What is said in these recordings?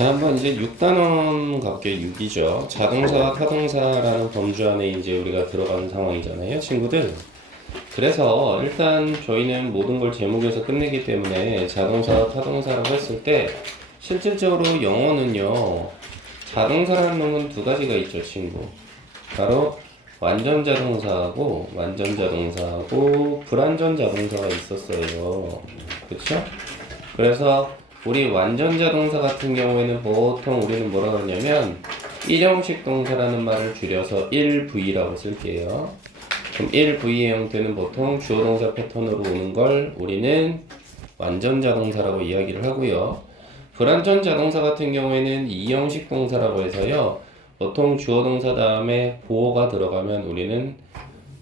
자, 한번 이제 6단원 가볼게요. 6이죠. 자동사와 타동사라는 범주 안에 이제 우리가 들어가는 상황이잖아요, 친구들. 그래서 일단 저희는 모든 걸 제목에서 끝내기 때문에 자동사와 타동사라고 했을 때 실질적으로 영어는요, 자동사라는 놈은 두 가지가 있죠, 친구. 바로 완전 자동사하고 불완전 자동사가 있었어요. 그쵸? 그래서 우리 완전 자동사 같은 경우에는 보통 우리는 뭐라 그러냐면 일형식 동사라는 말을 줄여서 1V라고 쓸게요. 그럼 1V의 형태는 보통 주어 동사 패턴으로 오는 걸 우리는 완전 자동사라고 이야기를 하고요. 불완전 자동사 같은 경우에는 2형식 동사라고 해서요. 보통 주어 동사 다음에 보어가 들어가면 우리는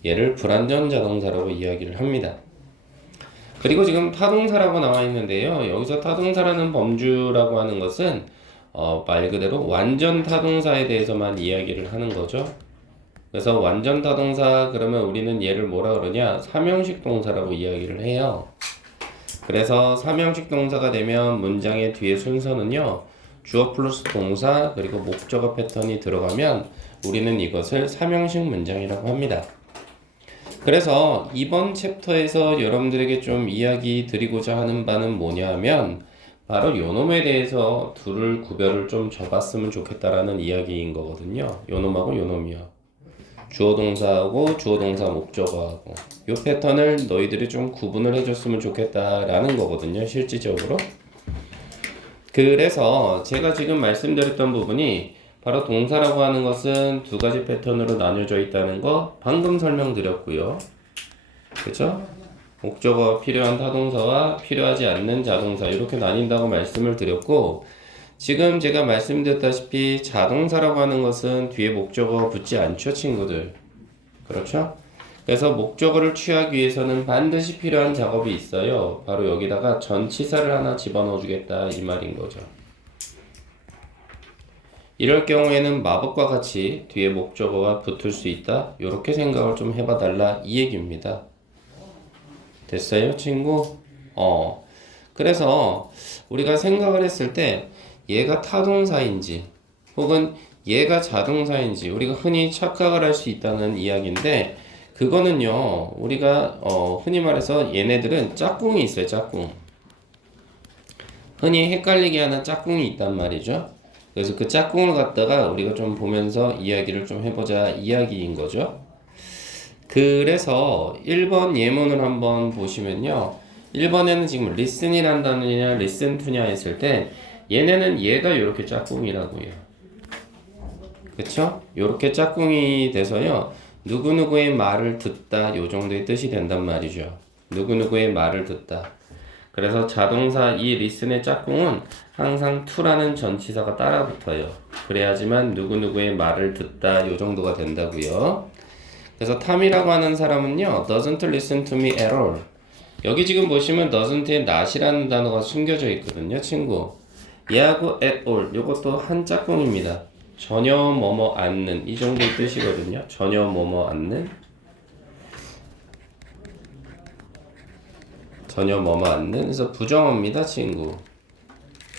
얘를 불완전 자동사라고 이야기를 합니다. 그리고 지금 타동사라고 나와 있는데요. 여기서 타동사라는 범주라고 하는 것은 말 그대로 완전 타동사에 대해서만 이야기를 하는 거죠. 그래서 완전 타동사 그러면 우리는 얘를 뭐라 그러냐? 삼형식 동사라고 이야기를 해요. 그래서 삼형식 동사가 되면 문장의 뒤에 순서는요. 주어 플러스 동사 그리고 목적어 패턴이 들어가면 우리는 이것을 삼형식 문장이라고 합니다. 그래서 이번 챕터에서 여러분들에게 좀 이야기 드리고자 하는 바는 뭐냐 하면 바로 요놈에 대해서 둘을 구별을 좀 줘봤으면 좋겠다라는 이야기인 거거든요. 요놈하고 요놈이요. 주어동사하고 주어동사 목적어하고 요 패턴을 너희들이 좀 구분을 해줬으면 좋겠다라는 거거든요. 실질적으로. 그래서 제가 지금 말씀드렸던 부분이 바로 동사라고 하는 것은 두 가지 패턴으로 나뉘어져 있다는 거 방금 설명드렸고요. 그쵸? 목적어 필요한 타동사와 필요하지 않는 자동사 이렇게 나뉜다고 말씀을 드렸고 지금 제가 말씀드렸다시피 자동사라고 하는 것은 뒤에 목적어 붙지 않죠, 친구들. 그렇죠? 그래서 목적어를 취하기 위해서는 반드시 필요한 작업이 있어요. 바로 여기다가 전치사를 하나 집어넣어 주겠다 이 말인 거죠. 이럴 경우에는 마법과 같이 뒤에 목적어가 붙을 수 있다. 이렇게 생각을 좀 해봐 달라 이 얘기입니다. 됐어요, 친구? 그래서 우리가 생각을 했을 때 얘가 타동사인지 혹은 얘가 자동사인지 우리가 흔히 착각을 할 수 있다는 이야기인데 그거는요. 우리가 흔히 말해서 얘네들은 짝꿍이 있어요. 짝꿍. 흔히 헷갈리게 하는 짝꿍이 있단 말이죠. 그래서 그 짝꿍을 갖다가 우리가 좀 보면서 이야기를 좀 해보자 이야기인 거죠. 그래서 1번 예문을 한번 보시면요. 1번에는 지금 listen이란 단어냐 listen to냐 했을 때 얘네는 얘가 이렇게 짝꿍이라고요. 그쵸? 이렇게 짝꿍이 돼서요. 누구누구의 말을 듣다 요 정도의 뜻이 된단 말이죠. 누구누구의 말을 듣다. 그래서 자동사 이 listen의 짝꿍은 항상 to라는 전치사가 따라 붙어요. 그래야지만 누구누구의 말을 듣다 요 정도가 된다고요. 그래서 탐이라고 하는 사람은요. doesn't listen to me at all. 여기 지금 보시면 doesn't에 not이라는 단어가 숨겨져 있거든요. 친구. 얘하고 at all 요것도 한 짝꿍입니다. 전혀 뭐뭐 않는 이 정도의 뜻이거든요. 전혀 뭐뭐 않는 전혀 뭐뭐 않는 그래서 부정어입니다. 친구.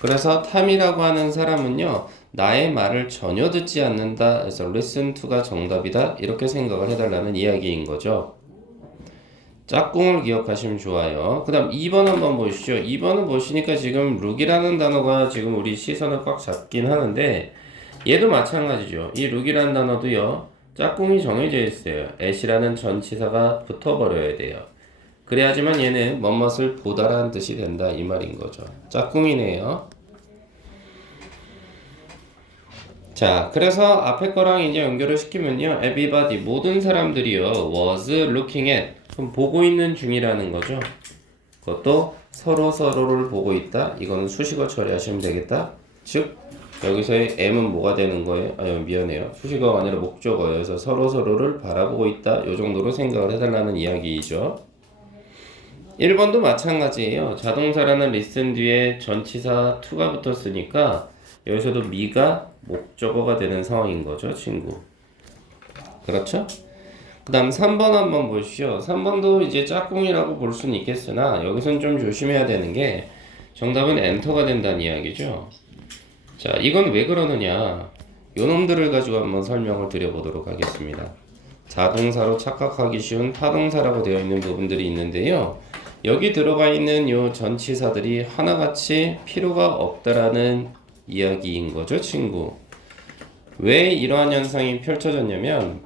그래서 탐이라고 하는 사람은요. 나의 말을 전혀 듣지 않는다. 그래서 listen to가 정답이다. 이렇게 생각을 해달라는 이야기인 거죠. 짝꿍을 기억하시면 좋아요. 그 다음 2번 한번 보시죠. 2번은 보시니까 지금 look이라는 단어가 지금 우리 시선을 꽉 잡긴 하는데 얘도 마찬가지죠. 이 look이라는 단어도요. 짝꿍이 정해져 있어요. at이라는 전치사가 붙어버려야 돼요. 그래야지만 얘는 뭐뭇을 보다라는 뜻이 된다 이 말인 거죠. 짝꿍이네요. 자, 그래서 앞에 거랑 이제 연결을 시키면요. everybody 모든 사람들이요. was looking at 그럼 보고 있는 중이라는 거죠. 그것도 서로를 보고 있다. 이거는 수식어 처리하시면 되겠다. 즉 여기서의 M은 뭐가 되는 거예요? 미안해요. 수식어가 아니라 목적어예요. 그래서 서로를 바라보고 있다. 요 정도로 생각을 해달라는 이야기이죠. 1번도 마찬가지예요. 자동사라는 listen 뒤에 전치사 to가 붙었으니까 여기서도 me가 목적어가 되는 상황인 거죠, 친구. 그렇죠? 그 다음 3번 한번 보시죠. 3번도 이제 짝꿍이라고 볼 수는 있겠으나 여기선 좀 조심해야 되는 게 정답은 엔터가 된다는 이야기죠. 자, 이건 왜 그러느냐? 요 놈들을 가지고 한번 설명을 드려보도록 하겠습니다. 자동사로 착각하기 쉬운 타동사라고 되어 있는 부분들이 있는데요. 여기 들어가 있는 요 전치사들이 하나같이 필요가 없다라는 이야기인 거죠, 친구. 왜 이러한 현상이 펼쳐졌냐면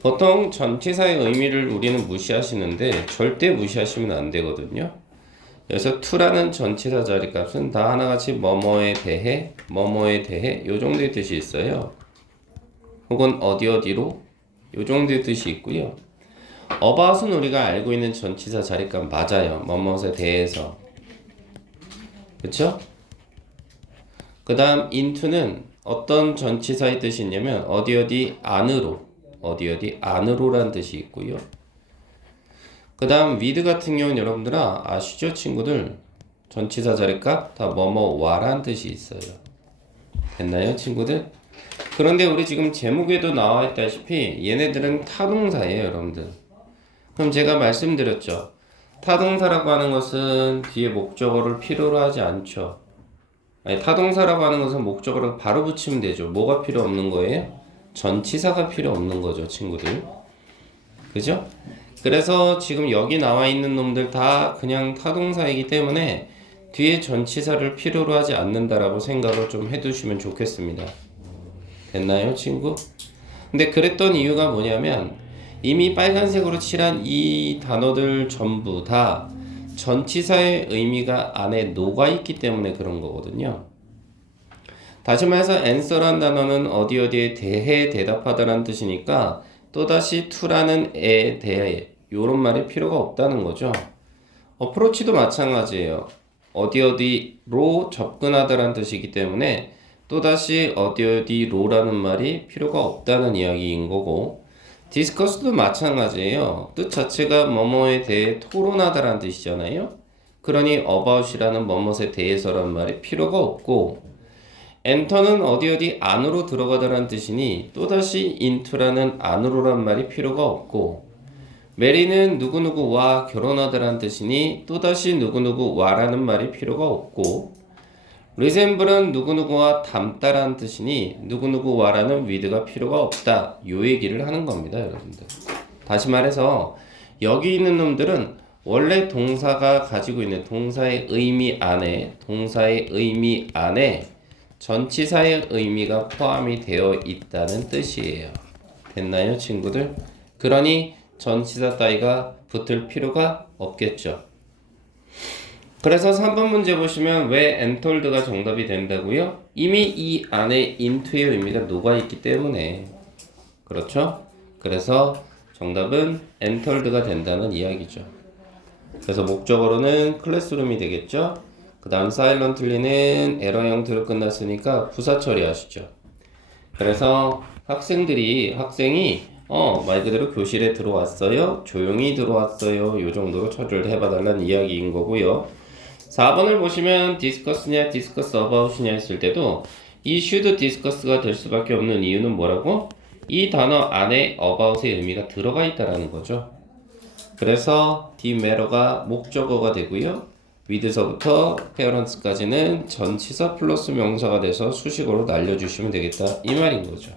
보통 전치사의 의미를 우리는 무시하시는데 절대 무시하시면 안 되거든요. 그래서 to라는 전치사 자리값은 다 하나같이 뭐뭐에 대해 요 정도의 뜻이 있어요. 혹은 어디로 요 정도의 뜻이 있고요. about은 우리가 알고 있는 전치사 자리값 맞아요. 뭐뭐에 대해서. 그쵸? 그 다음 into는 어떤 전치사의 뜻이 있냐면 어디 안으로라는 뜻이 있고요. 그 다음 with 같은 경우는 여러분들 아시죠, 친구들? 전치사 자리값 다 뭐뭐와라는 뜻이 있어요. 됐나요, 친구들? 그런데 우리 지금 제목에도 나와 있다시피 얘네들은 타동사예요, 여러분들. 그럼 제가 말씀드렸죠. 타동사라고 하는 것은 뒤에 목적어를 필요로 하지 않죠. 아니, 타동사라고 하는 것은 목적어를 바로 붙이면 되죠. 뭐가 필요 없는 거예요? 전치사가 필요 없는 거죠, 친구들. 그죠? 그래서 지금 여기 나와 있는 놈들 다 그냥 타동사이기 때문에 뒤에 전치사를 필요로 하지 않는다라고 생각을 좀 해두시면 좋겠습니다. 됐나요, 친구? 근데 그랬던 이유가 뭐냐면 이미 빨간색으로 칠한 이 단어들 전부 다 전치사의 의미가 안에 녹아있기 때문에 그런 거거든요. 다시 말해서 answer란 단어는 어디에 대해 대답하다라는 뜻이니까 또다시 to라는 에 대해 요런 말이 필요가 없다는 거죠. approach도 마찬가지예요. 어디로 접근하다라는 뜻이기 때문에 또다시 어디로라는 말이 필요가 없다는 이야기인 거고 discuss도 마찬가지예요. 뜻 자체가 뭐뭐에 대해 토론하다라는 뜻이잖아요. 그러니 about이라는 뭐뭐에 대해서라는 말이 필요가 없고 enter는 어디 안으로 들어가다라는 뜻이니 또다시 into라는 안으로란 말이 필요가 없고 marry는 누구누구와 결혼하다라는 뜻이니 또다시 누구누구와라는 말이 필요가 없고 resemble은 누구누구와 닮다라는 뜻이니 누구누구와라는 with가 필요가 없다. 요 얘기를 하는 겁니다, 여러분들. 다시 말해서 여기 있는 놈들은 원래 동사가 가지고 있는 동사의 의미 안에 전치사의 의미가 포함이 되어 있다는 뜻이에요. 됐나요, 친구들? 그러니 전치사 따위가 붙을 필요가 없겠죠. 그래서 3번 문제 보시면 왜 enthold가 정답이 된다고요? 이미 이 안에 into의 의미가 녹아있기 때문에 그렇죠? 그래서 정답은 enthold가 된다는 이야기죠. 그래서 목적어로는 클래스룸이 되겠죠? 그 다음 silently는 에러 형태로 끝났으니까 부사 처리하시죠. 그래서 학생이 말 그대로 교실에 들어왔어요. 조용히 들어왔어요. 요 정도로 처리를 해봐달라는 이야기인 거고요. 4번을 보시면 discuss냐, discuss about이냐 했을 때도 이 should discuss가 될 수밖에 없는 이유는 뭐라고? 이 단어 안에 about의 의미가 들어가 있다라는 거죠. 그래서 the matter가 목적어가 되고요. with서부터 parents까지는 전치사 플러스 명사가 돼서 수식어로 날려주시면 되겠다. 이 말인 거죠.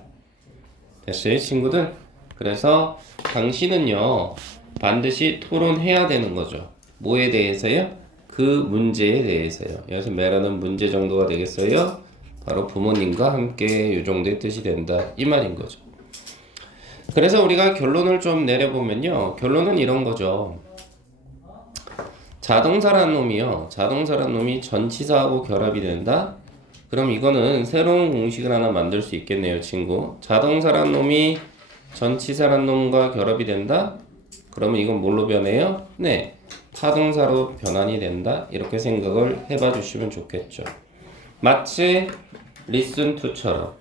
됐어요, 친구들? 그래서 당신은요 반드시 토론해야 되는 거죠. 뭐에 대해서요? 그 문제에 대해서요. 여기서 매라는 문제 정도가 되겠어요. 바로 부모님과 함께 이 정도의 뜻이 된다. 이 말인 거죠. 그래서 우리가 결론을 좀 내려보면요. 결론은 이런 거죠. 자동사란 놈이 전치사하고 결합이 된다? 그럼 이거는 새로운 공식을 하나 만들 수 있겠네요, 친구. 자동사란 놈이 전치사란 놈과 결합이 된다? 그러면 이건 뭘로 변해요? 네, 타동사로 변환이 된다. 이렇게 생각을 해봐 주시면 좋겠죠. 마치 listen to처럼,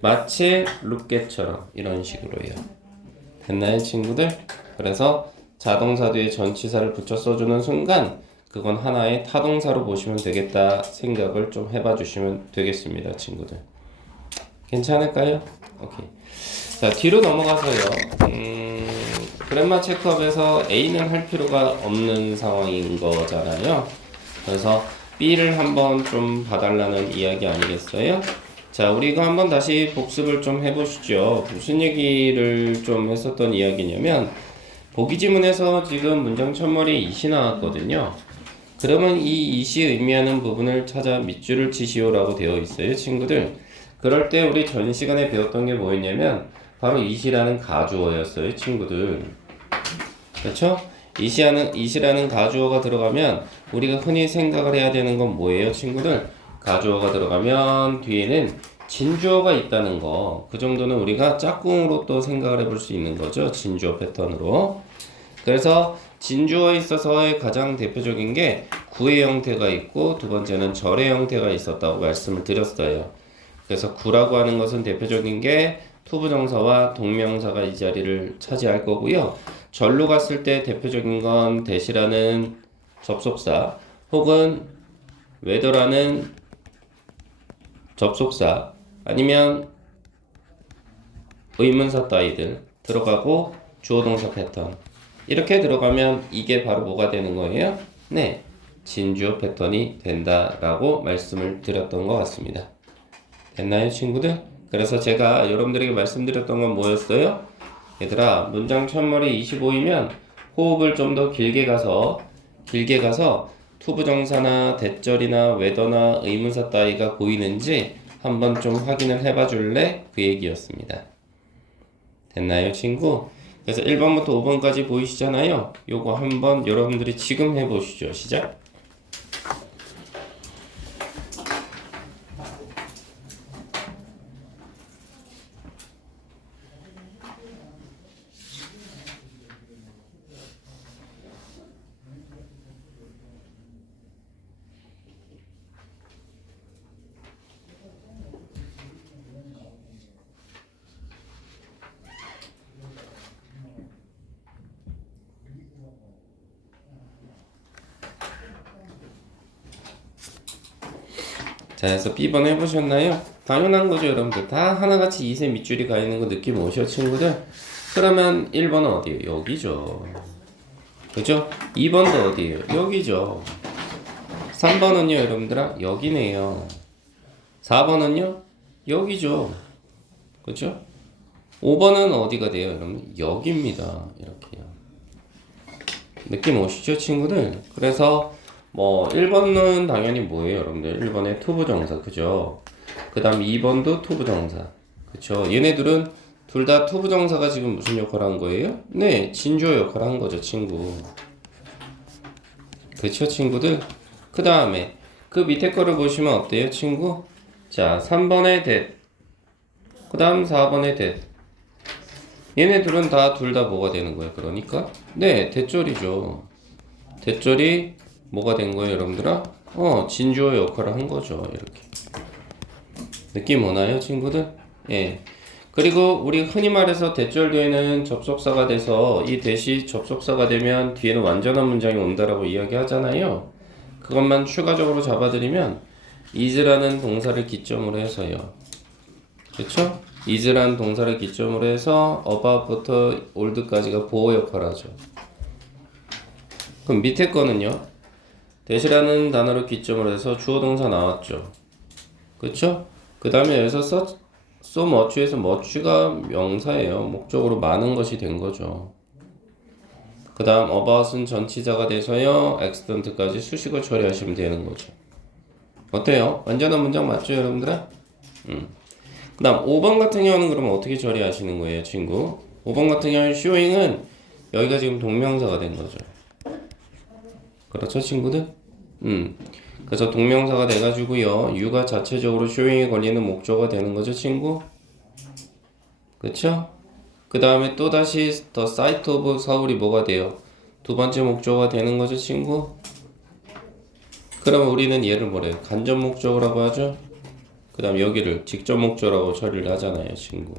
마치 look at처럼 이런 식으로요. 됐나요, 친구들? 그래서 자동사 뒤에 전치사를 붙여 써주는 순간 그건 하나의 타동사로 보시면 되겠다 생각을 좀 해봐 주시면 되겠습니다, 친구들. 괜찮을까요? 오케이. 자, 뒤로 넘어가서요. 그래머 체크업에서 A는 할 필요가 없는 상황인 거잖아요. 그래서 B를 한번 좀 봐달라는 이야기 아니겠어요? 자, 우리가 한번 다시 복습을 좀 해보시죠. 무슨 얘기를 좀 했었던 이야기냐면, 보기 지문에서 지금 문장 첫머리에 이시 나왔거든요. 그러면 이 이시 의미하는 부분을 찾아 밑줄을 치시오라고 되어 있어요, 친구들. 그럴 때 우리 전 시간에 배웠던 게 뭐였냐면, 바로 이시라는 가주어였어요, 친구들. 그렇죠? 이시라는 가주어가 들어가면 우리가 흔히 생각을 해야 되는 건 뭐예요, 친구들? 가주어가 들어가면 뒤에는 진주어가 있다는 거. 그 정도는 우리가 짝꿍으로 또 생각을 해볼 수 있는 거죠. 진주어 패턴으로. 그래서 진주어에 있어서의 가장 대표적인 게 구의 형태가 있고 두 번째는 절의 형태가 있었다고 말씀을 드렸어요. 그래서 구라고 하는 것은 대표적인 게 투부정사와 동명사가 이 자리를 차지할 거고요. 절로 갔을 때 대표적인 건 대시라는 접속사 혹은 whether라는 접속사 아니면 의문사 따위들 들어가고 주어동사 패턴 이렇게 들어가면 이게 바로 뭐가 되는 거예요? 네, 진주어 패턴이 된다라고 말씀을 드렸던 것 같습니다. 됐나요, 친구들? 그래서 제가 여러분들에게 말씀드렸던 건 뭐였어요? 얘들아, 문장 첫머리 25이면 호흡을 좀 더 길게 가서 투부정사나 대절이나 whether나 의문사 따위가 보이는지 한번 좀 확인을 해봐 줄래? 그 얘기였습니다. 됐나요, 친구? 그래서 1번부터 5번까지 보이시잖아요? 요거 한번 여러분들이 지금 해보시죠. 시작! 자, 그래서 B번 해보셨나요? 당연한 거죠, 여러분들. 다 하나같이 2세 밑줄이 가 있는 거 느낌 오셔, 친구들? 그러면 1번은 어디예요? 여기죠. 그죠? 2번도 어디예요? 여기죠. 3번은요, 여러분들아? 여기네요. 4번은요? 여기죠. 그죠? 5번은 어디가 돼요, 여러분? 여기입니다. 이렇게요. 느낌 오시죠, 친구들? 그래서 뭐 1번은 당연히 뭐예요, 여러분들? 1번에 투부정사, 그죠? 그 다음 2번도 투부정사, 그쵸? 얘네들은 둘 다 투부정사가 지금 무슨 역할을 한 거예요? 네, 진주어 역할을 한 거죠, 친구. 그쵸, 친구들? 그 다음에 그 밑에 거를 보시면 어때요, 친구? 자, 3번의 that, 그 다음 4번의 that. 얘네 둘은 둘 다 뭐가 되는 거예요, 그러니까? 네, 대절이죠. 대절이 뭐가 된 거예요, 여러분들아? 진주어 역할을 한 거죠, 이렇게. 느낌 오나요, 친구들? 예. 그리고 우리 흔히 말해서 대절 뒤에는 접속사가 돼서 이 대시 접속사가 되면 뒤에는 완전한 문장이 온다라고 이야기하잖아요. 그것만 추가적으로 잡아드리면 is라는 동사를 기점으로 해서요. 그쵸? is라는 동사를 기점으로 해서 about부터 old까지가 보호 역할을 하죠. 그럼 밑에 거는요? 대시라는 단어를 기점으로 해서 주어 동사 나왔죠. 그쵸? 그 다음에 여기서 so much에서 much가 명사예요. 목적으로 많은 것이 된 거죠. 그 다음 about은 전치사가 돼서요. accident까지 수식어 처리하시면 되는 거죠. 어때요? 완전한 문장 맞죠, 여러분들아? 그 다음 5번 같은 경우는 그러면 어떻게 처리하시는 거예요, 친구? 5번 같은 경우는 showing은 여기가 지금 동명사가 된 거죠. 그렇죠, 친구들? 그래서 동명사가 돼가지고요. 유가 자체적으로 showing에 걸리는 목적어가 되는 거죠, 친구? 그쵸? 그 다음에 또다시 the site of 서울이 뭐가 돼요? 두 번째 목적어가 되는 거죠, 친구? 그러면 우리는 얘를 뭐래요? 간접 목적어라고 하죠? 그 다음 여기를 직접 목적어라고 처리를 하잖아요, 친구.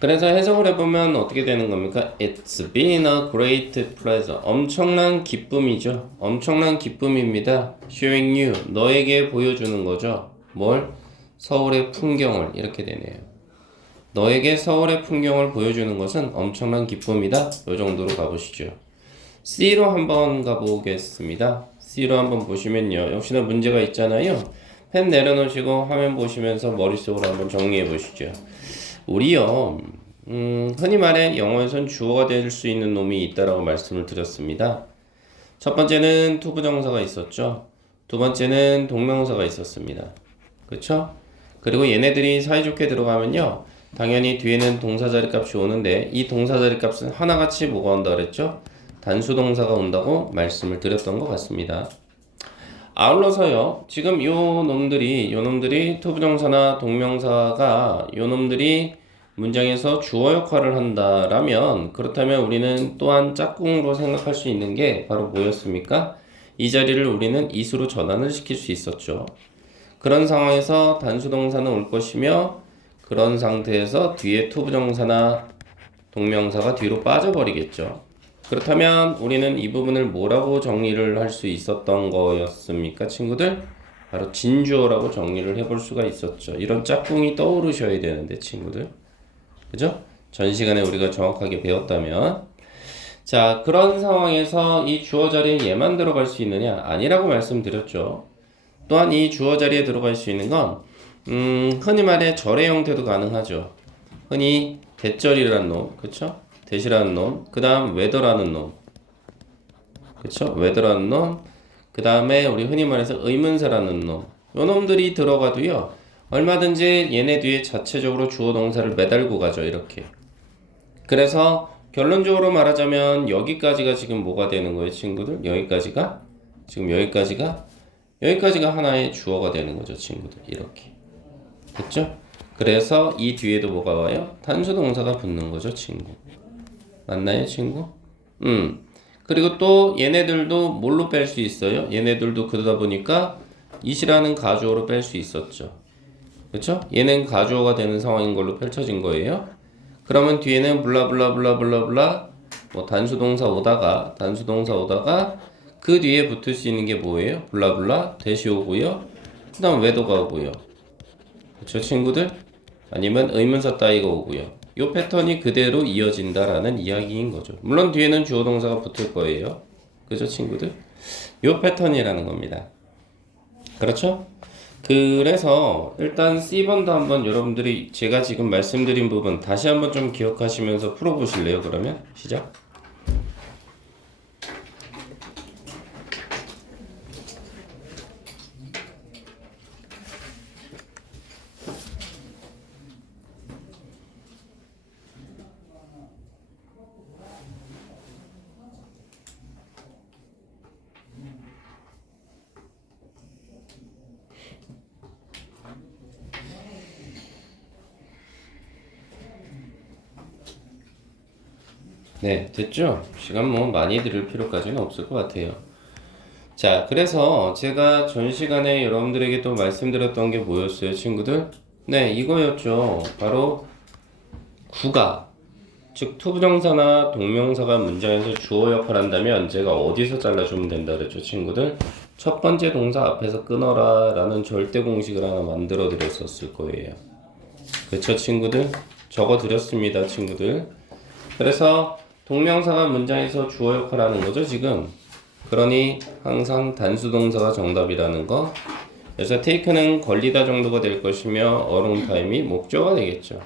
그래서 해석을 해보면 어떻게 되는 겁니까? It's been a great pleasure. 엄청난 기쁨이죠. 엄청난 기쁨입니다. Showing you. 너에게 보여주는 거죠. 뭘? 서울의 풍경을. 이렇게 되네요. 너에게 서울의 풍경을 보여주는 것은 엄청난 기쁨이다. 이 정도로 가보시죠. C로 한번 가보겠습니다. C로 한번 보시면요. 역시나 문제가 있잖아요. 펜 내려놓으시고 화면 보시면서 머릿속으로 한번 정리해 보시죠. 우리요, 흔히 말해 영어에선 주어가 될 수 있는 놈이 있다라고 말씀을 드렸습니다. 첫 번째는 투부정사가 있었죠. 두 번째는 동명사가 있었습니다. 그렇죠? 그리고 얘네들이 사이좋게 들어가면요, 당연히 뒤에는 동사 자리 값이 오는데 이 동사 자리 값은 하나같이 뭐가 온다 그랬죠? 단수 동사가 온다고 말씀을 드렸던 것 같습니다. 아울러서요, 지금 요 놈들이 투부정사나 동명사가 요 놈들이 문장에서 주어 역할을 한다라면, 그렇다면 우리는 또한 짝꿍으로 생각할 수 있는 게 바로 뭐였습니까? 이 자리를 우리는 이수로 전환을 시킬 수 있었죠. 그런 상황에서 단수 동사는 올 것이며, 그런 상태에서 뒤에 투부정사나 동명사가 뒤로 빠져버리겠죠. 그렇다면 우리는 이 부분을 뭐라고 정리를 할 수 있었던 거였습니까, 친구들? 바로 진주어라고 정리를 해볼 수가 있었죠. 이런 짝꿍이 떠오르셔야 되는데, 친구들. 그죠? 전 시간에 우리가 정확하게 배웠다면. 자, 그런 상황에서 이 주어 자리에 얘만 들어갈 수 있느냐? 아니라고 말씀드렸죠. 또한 이 주어 자리에 들어갈 수 있는 건, 흔히 말해 절의 형태도 가능하죠. 흔히 대절이라는 놈, 그쵸? 대시라는 놈, 그 다음 웨더라는 놈, 그쵸? 웨더라는 놈, 그 다음에 우리 흔히 말해서 의문사라는 놈, 요 놈들이 들어가도요, 얼마든지 얘네 뒤에 자체적으로 주어 동사를 매달고 가죠, 이렇게. 그래서 결론적으로 말하자면 여기까지가 지금 뭐가 되는 거예요, 친구들? 여기까지가 하나의 주어가 되는 거죠, 친구들. 이렇게. 됐죠? 그래서 이 뒤에도 뭐가 와요? 단수 동사가 붙는 거죠, 친구. 맞나요, 친구? 그리고 또 얘네들도 뭘로 뺄 수 있어요? 얘네들도 그러다 보니까 it이라는 가주어로 뺄 수 있었죠. 그렇죠? 얘는 가주어가 되는 상황인 걸로 펼쳐진 거예요. 그러면 뒤에는 블라블라블라블라블라 뭐 단수 동사 오다가 그 뒤에 붙을 수 있는 게 뭐예요? 블라블라 대시 오고요. 그다음 웨더가 오고요. 그렇죠, 친구들? 아니면 의문사 따위가 오고요. 이 패턴이 그대로 이어진다라는 이야기인 거죠. 물론 뒤에는 주어 동사가 붙을 거예요. 그죠, 친구들? 이 패턴이라는 겁니다. 그렇죠? 그래서 일단 C번도 한번 여러분들이 제가 지금 말씀드린 부분 다시 한번 좀 기억하시면서 풀어보실래요? 그러면 시작. 네, 됐죠? 시간 뭐 많이 들을 필요까지는 없을 것 같아요. 자, 그래서 제가 전 시간에 여러분들에게 또 말씀드렸던 게 뭐였어요, 친구들? 네, 이거였죠. 바로 구가, 즉 투부정사나 동명사가 문장에서 주어 역할을 한다면 제가 어디서 잘라주면 된다 그랬죠, 친구들? 첫 번째 동사 앞에서 끊어라 라는 절대 공식을 하나 만들어 드렸었을 거예요. 그쵸, 친구들? 적어 드렸습니다, 친구들. 그래서 동명사가 문장에서 주어 역할을 하는 거죠, 지금. 그러니 항상 단수 동사가 정답이라는 거. 그래서 take는 걸리다 정도가 될 것이며 alone time이 목적어가 되겠죠.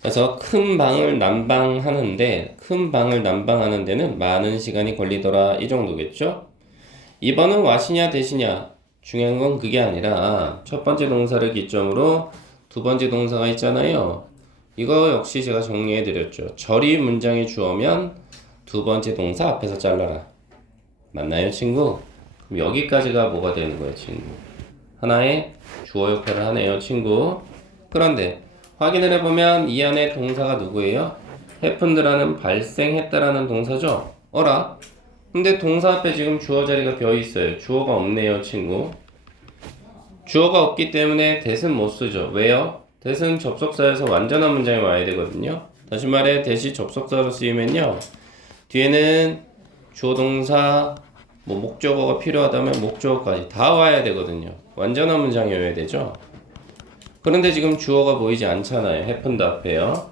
그래서 큰 방을 난방하는 데는 많은 시간이 걸리더라, 이 정도겠죠. 2번은 what이냐 대시냐, 중요한 건 그게 아니라 첫 번째 동사를 기점으로 두 번째 동사가 있잖아요. 이거 역시 제가 정리해 드렸죠. 절이 문장의 주어면 두 번째 동사 앞에서 잘라라. 맞나요, 친구? 그럼 여기까지가 뭐가 되는 거예요, 친구? 하나의 주어 역할을 하네요, 친구. 그런데 확인을 해보면 이 안에 동사가 누구예요? happened라는 발생했다라는 동사죠? 어라? 근데 동사 앞에 지금 주어 자리가 비어 있어요. 주어가 없네요, 친구. 주어가 없기 때문에 that은 못 쓰죠. 왜요? that은 접속사에서 완전한 문장이 와야 되거든요. 다시 말해 that이 접속사로 쓰이면요, 뒤에는 주어 동사 뭐 목적어가 필요하다면 목적어까지 다 와야 되거든요. 완전한 문장이어야 되죠. 그런데 지금 주어가 보이지 않잖아요. happened 앞에요.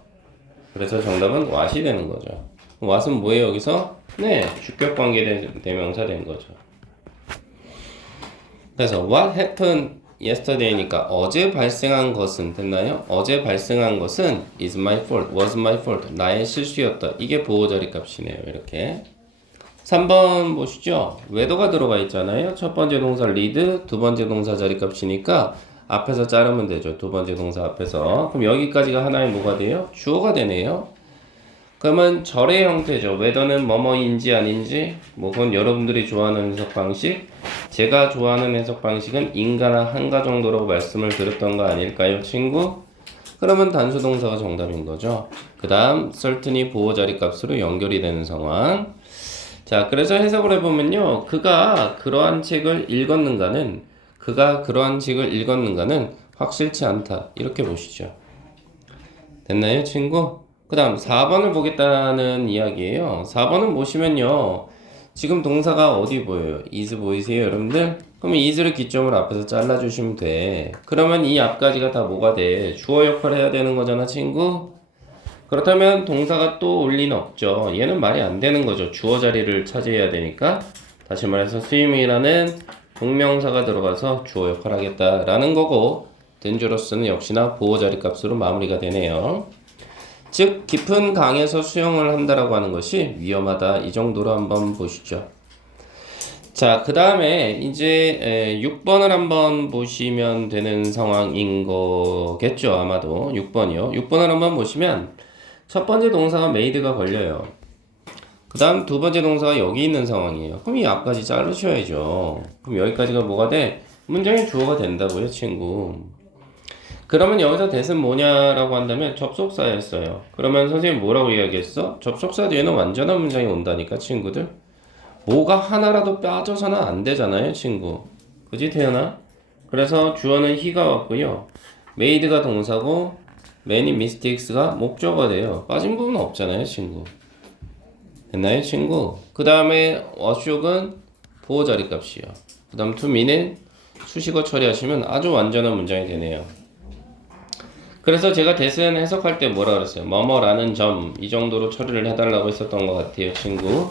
그래서 정답은 what이 되는 거죠. what은 뭐예요 여기서? 네, 주격 관계 대명사 된 거죠. 그래서 what happened yesterday니까 어제 발생한 것은 됐나요? 어제 발생한 것은 is my fault, was my fault. 나의 실수였다. 이게 보호 자리 값이네요. 이렇게. 3번 보시죠. whether가 들어가 있잖아요. 첫 번째 동사 lead, 두 번째 동사 자리 값이니까 앞에서 자르면 되죠. 두 번째 동사 앞에서. 그럼 여기까지가 하나의 뭐가 돼요? 주어가 되네요. 그러면 절의 형태죠. whether는 뭐뭐인지 아닌지 뭐 그건 여러분들이 좋아하는 해석 방식. 제가 좋아하는 해석 방식은 인가나 한가 정도라고 말씀을 드렸던 거 아닐까요, 친구? 그러면 단수 동사가 정답인 거죠. 그 다음 certainly 보호 자리 값으로 연결이 되는 상황. 자, 그래서 해석을 해보면요. 그가 그러한 책을 읽었는가는 확실치 않다. 이렇게 보시죠. 됐나요, 친구? 그 다음 4번을 보겠다는 이야기예요. 4번은 보시면요. 지금 동사가 어디 보여요? is 보이세요, 여러분들? 그러면 is를 기점으로 앞에서 잘라주시면 돼. 그러면 이 앞까지가 다 뭐가 돼? 주어 역할을 해야 되는 거잖아, 친구? 그렇다면 동사가 또 올 리는 없죠. 얘는 말이 안 되는 거죠. 주어 자리를 차지해야 되니까. 다시 말해서 스위밍이라는 동명사가 들어가서 주어 역할을 하겠다라는 거고, dangerous는 역시나 보호 자리 값으로 마무리가 되네요. 즉 깊은 강에서 수영을 한다라고 하는 것이 위험하다. 이 정도로 한번 보시죠. 자, 그 다음에 이제 6번을 한번 보시면 되는 상황인 거겠죠. 아마도 6번이요. 6번을 한번 보시면 첫 번째 동사가 made가 걸려요. 그 다음 두 번째 동사가 여기 있는 상황이에요. 그럼 이 앞까지 자르셔야죠. 그럼 여기까지가 뭐가 돼? 문장의 주어가 된다고요, 친구. 그러면 여기서 that은 뭐냐라고 한다면 접속사였어요. 그러면 선생님 뭐라고 이야기했어? 접속사 뒤에는 완전한 문장이 온다니까, 친구들. 뭐가 하나라도 빠져서는 안 되잖아요, 친구. 그지, 태연아? 그래서 주어는 he가 왔고요. made가 동사고 many mistakes가 목적어가 돼요. 빠진 부분은 없잖아요, 친구. 됐나요, 친구? 그 다음에 어쇼은 보호 자리 값이요. 그 다음 to me는 수식어 처리하시면 아주 완전한 문장이 되네요. 그래서 제가 that은 해석할 때 뭐라 그랬어요? 뭐뭐라는 점, 이 정도로 처리를 해달라고 했었던 것 같아요, 친구.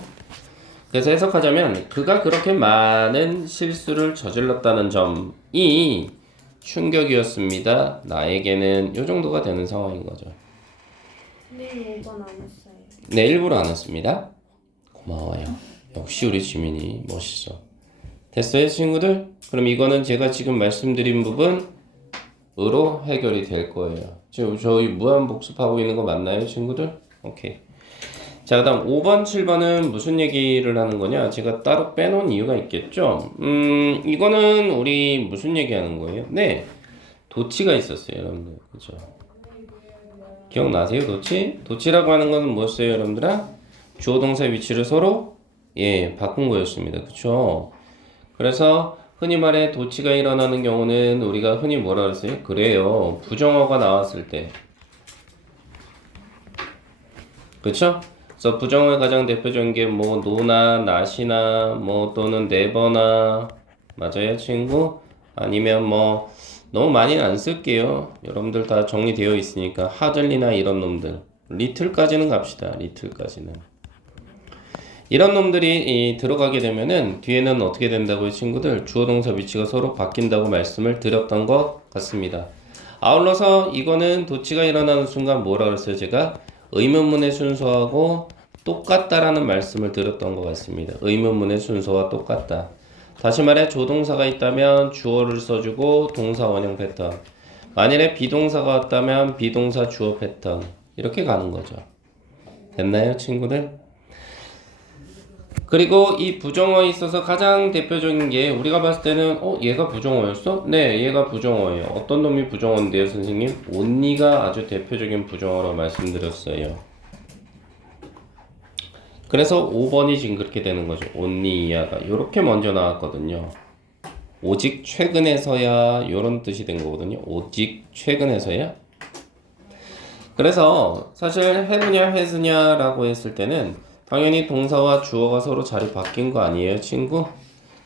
그래서 해석하자면 그가 그렇게 많은 실수를 저질렀다는 점이 충격이었습니다. 나에게는 이 정도가 되는 상황인 거죠. 네, 5번 안 했어요. 네, 일부러 안 했습니다. 고마워요. 역시 우리 지민이 멋있어. 됐어요, 친구들? 그럼 이거는 제가 지금 말씀드린 부분으로 해결이 될 거예요. 지금 저희 무한 복습하고 있는 거 맞나요, 친구들? 오케이. 자, 그 다음 5번, 7번은 무슨 얘기를 하는 거냐? 제가 따로 빼놓은 이유가 있겠죠? 이거는 우리 무슨 얘기 하는 거예요? 네, 도치가 있었어요, 여러분들. 그죠? 기억나세요, 도치? 도치라고 하는 거는 뭐였어요, 여러분들아? 주어 동사 위치를 서로, 바꾼 거였습니다. 그쵸? 그래서 흔히 말해 도치가 일어나는 경우는 우리가 흔히 뭐라 그랬어요? 그래요. 부정어가 나왔을 때. 그쵸? 그래서 부정어의 가장 대표적인 게 뭐 노나 낫이나 뭐 또는 네버나 맞아요, 친구? 아니면 뭐 너무 많이는 안 쓸게요. 여러분들 다 정리되어 있으니까 하들리나 이런 놈들. 리틀까지는 갑시다. 리틀까지는. 이런 놈들이 들어가게 되면은 뒤에는 어떻게 된다고요, 친구들? 주어 동사 위치가 서로 바뀐다고 말씀을 드렸던 것 같습니다. 아울러서 이거는 도치가 일어나는 순간 뭐라 그랬어요, 제가? 의문문의 순서하고 똑같다라는 말씀을 드렸던 것 같습니다. 의문문의 순서와 똑같다. 다시 말해 조동사가 있다면 주어를 써주고 동사 원형 패턴. 만일에 비동사가 왔다면 비동사 주어 패턴. 이렇게 가는 거죠. 됐나요, 친구들? 그리고 이 부정어에 있어서 가장 대표적인 게 우리가 봤을 때는 얘가 부정어였어? 네, 얘가 부정어예요. 어떤 놈이 부정어인데요, 선생님? only가 아주 대표적인 부정어로 말씀드렸어요. 그래서 5번이 지금 그렇게 되는 거죠. only 이하가 이렇게 먼저 나왔거든요. 오직 최근에서야 이런 뜻이 된 거거든요. 오직 최근에서야. 그래서 사실 해느냐 했으냐라고 했을 때는 당연히 동사와 주어가 서로 자리 바뀐 거 아니에요, 친구?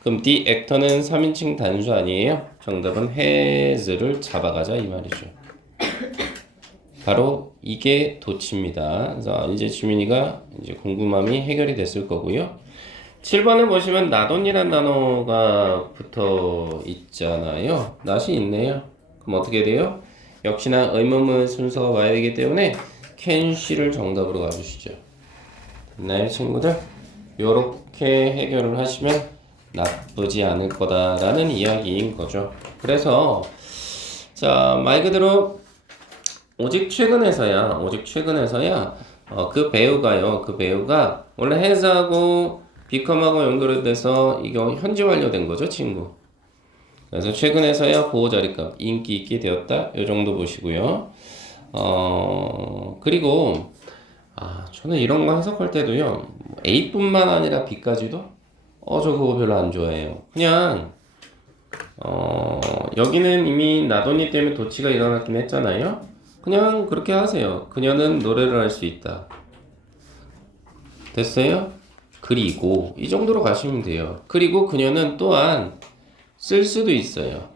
그럼 the actor는 3인칭 단수 아니에요? 정답은 has를 잡아가자 이 말이죠. 바로 이게 도치입니다. 그래서 이제 지민이가 이제 궁금함이 해결이 됐을 거고요. 7번에 보시면 낫온이란 단어가 붙어 있잖아요. 낫이 있네요. 그럼 어떻게 돼요? 역시나 의문문 순서가 와야 되기 때문에 캔시를 정답으로 가주시죠. 됐나요, 친구들? 요렇게 해결을 하시면 나쁘지 않을 거다라는 이야기인 거죠. 그래서 자, 말 그대로 오직 최근에서야 그 배우가 원래 has하고 become하고 연결이 돼서 이게 현재 완료된 거죠, 친구. 그래서 최근에서야 보호 자리값 인기 있게 되었다. 이 정도 보시고요. 그리고 저는 이런 거 해석할 때도요. A뿐만 아니라 B까지도 저 그거 별로 안 좋아해요. 그냥 여기는 이미 나돈이 때문에 도치가 일어났긴 했잖아요. 그냥 그렇게 하세요. 그녀는 노래를 할 수 있다. 됐어요? 그리고 이 정도로 가시면 돼요. 그리고 그녀는 또한 쓸 수도 있어요.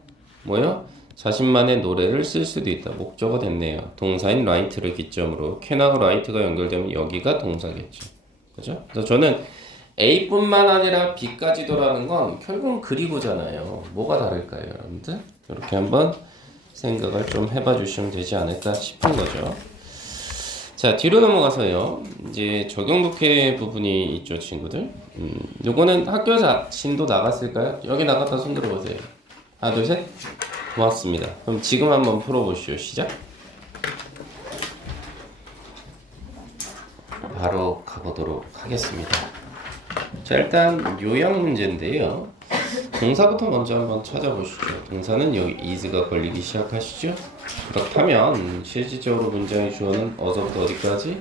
뭐요? 자신만의 노래를 쓸 수도 있다. 목적어 됐네요. 동사인 write를 기점으로 can하고 write가 연결되면 여기가 동사겠죠. 그죠? 그래서 저는 A뿐만 아니라 B까지도라는 건 결국은 그리고잖아요. 뭐가 다를까요, 여러분들? 이렇게 한번 생각을 좀 해봐 주시면 되지 않을까 싶은 거죠. 자, 뒤로 넘어가서요. 이제 적용 독해 부분이 있죠, 친구들. 요거는 학교 자신도 나갔을까요? 여기 나갔다 손 들어보세요. 하나, 둘, 셋. 고맙습니다. 그럼 지금 한번 풀어보시죠. 시작. 바로 가보도록 하겠습니다. 자, 일단 요약 문제인데요. 동사부터 먼저 한번 찾아보시죠. 동사는 여기 is가 걸리기 시작하시죠. 그렇다면 실질적으로 문장의 주어는 어서부터 어디까지?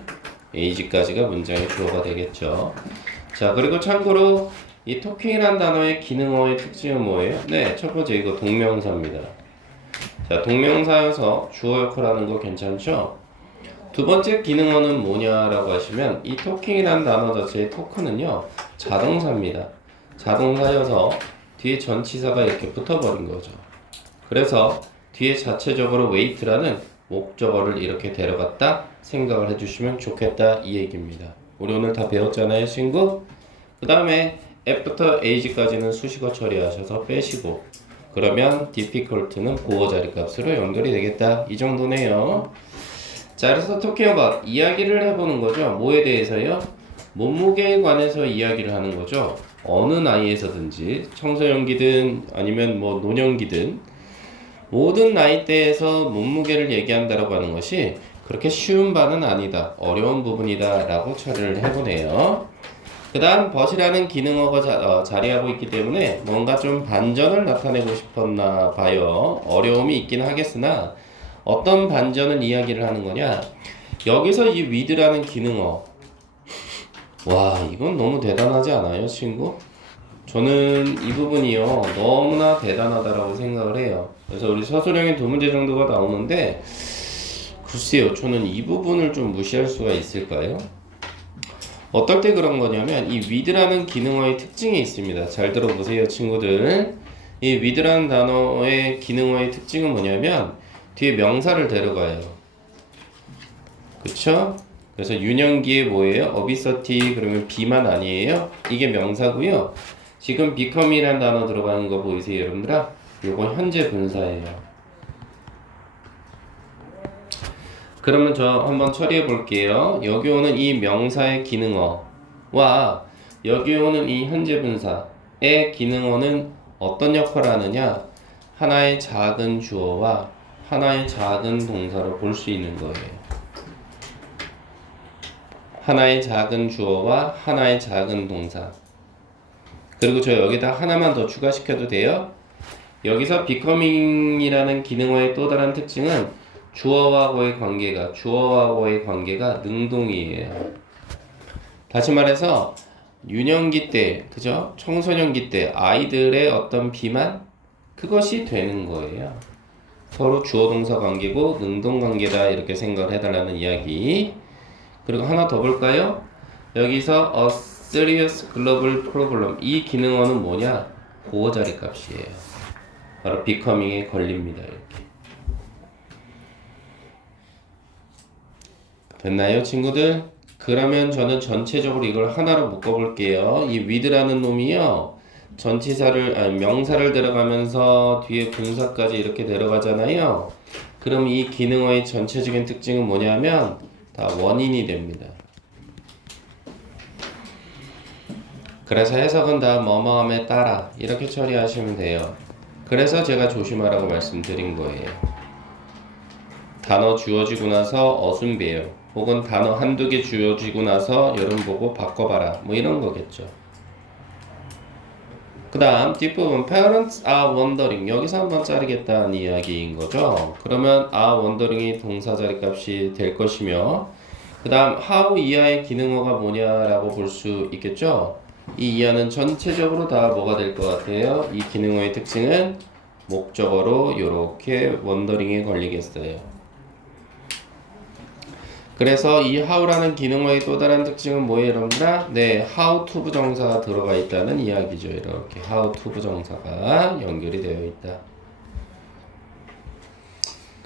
age까지가 문장의 주어가 되겠죠. 자, 그리고 참고로 이 talking이란 단어의 기능어의 특징은 뭐예요? 네, 첫 번째 이거 동명사입니다. 자, 동명사여서 주어 역할하는 거 괜찮죠? 두 번째 기능어는 뭐냐라고 하시면 이 talking이란 단어 자체의 토크는요 자동사입니다. 자동사여서 뒤에 전치사가 이렇게 붙어버린 거죠. 그래서 뒤에 자체적으로 wait라는 목적어를 이렇게 데려갔다 생각을 해주시면 좋겠다 이 얘기입니다. 우리 오늘 다 배웠잖아요, 친구? 그 다음에 F부터 A까지는 수식어 처리하셔서 빼시고 그러면 difficult는 보호 자리 값으로 연결이 되겠다 이 정도네요. 자, 그래서 talking about 이야기를 해보는 거죠. 뭐에 대해서요? 몸무게에 관해서 이야기를 하는 거죠. 어느 나이에서든지 청소년기든 아니면 뭐 노년기든 모든 나이대에서 몸무게를 얘기한다라고 하는 것이 그렇게 쉬운 바는 아니다. 어려운 부분이다 라고 처리를 해보네요. 그 다음 but이라는 기능어가 자리하고 있기 때문에 뭔가 좀 반전을 나타내고 싶었나 봐요. 어려움이 있긴 하겠으나 어떤 반전을 이야기를 하는 거냐, 여기서 이 with라는 기능어, 와 이건 너무 대단하지 않아요, 친구? 저는 이 부분이요 너무나 대단하다라고 생각을 해요. 그래서 우리 서술형의 두 문제 정도가 나오는데 글쎄요, 저는 이 부분을 좀 무시할 수가 있을까요? 어떨 때 그런 거냐면 이 with라는 기능어의 특징이 있습니다. 잘 들어보세요, 친구들. 이 with라는 단어의 기능어의 특징은 뭐냐면 뒤에 명사를 데려가요. 그쵸? 그래서 유년기에 뭐예요? 어비서티 그러면 be만 아니에요? 이게 명사고요. 지금 become이라는 단어 들어가는 거 보이세요, 여러분들아? 요건 현재 분사예요. 그러면 저 한번 처리해 볼게요. 여기 오는 이 명사의 기능어와 여기 오는 이 현재 분사의 기능어는 어떤 역할을 하느냐? 하나의 작은 주어와 하나의 작은 동사로 볼 수 있는 거예요. 하나의 작은 주어와 하나의 작은 동사. 그리고 저 여기다 하나만 더 추가시켜도 돼요. 여기서 becoming이라는 기능어의 또 다른 특징은 주어와고의 관계가 능동이에요. 다시 말해서 유년기 때, 그죠? 청소년기 때 아이들의 어떤 비만 그것이 되는 거예요. 서로 주어 동사 관계고 능동 관계다 이렇게 생각을 해달라는 이야기. 그리고 하나 더 볼까요? 여기서 a serious global problem 이 기능어는 뭐냐? 보호 자리 값이에요. 바로 becoming에 걸립니다. 이렇게. 됐나요, 친구들? 그러면 저는 전체적으로 이걸 하나로 묶어볼게요. 이 with라는 놈이요. 전치사를, 아니, 명사를 들어가면서 뒤에 분사까지 이렇게 들어가잖아요. 그럼 이 기능어의 전체적인 특징은 뭐냐면 다 원인이 됩니다. 그래서 해석은 다 뭐뭐함에 따라 이렇게 처리하시면 돼요. 그래서 제가 조심하라고 말씀드린 거예요. 단어 주어지고 나서 어순배열 혹은 단어 한두 개 주어지고 나서 여러분 보고 바꿔봐라 뭐 이런 거겠죠. 그 다음 뒷부분 Parents are wondering 여기서 한번 자르겠다는 이야기인 거죠. 그러면 are wondering이 동사 자리값이 될 것이며 그 다음 how 이하의 기능어가 뭐냐라고 볼 수 있겠죠. 이 이하는 전체적으로 다 뭐가 될 것 같아요. 이 기능어의 특징은 목적어로 이렇게 wondering에 걸리겠어요. 그래서 이 how라는 기능어의 또 다른 특징은 뭐예요, 여러분들아? 네, how to 부정사가 들어가 있다는 이야기죠. 이렇게 how to 부정사가 연결이 되어 있다.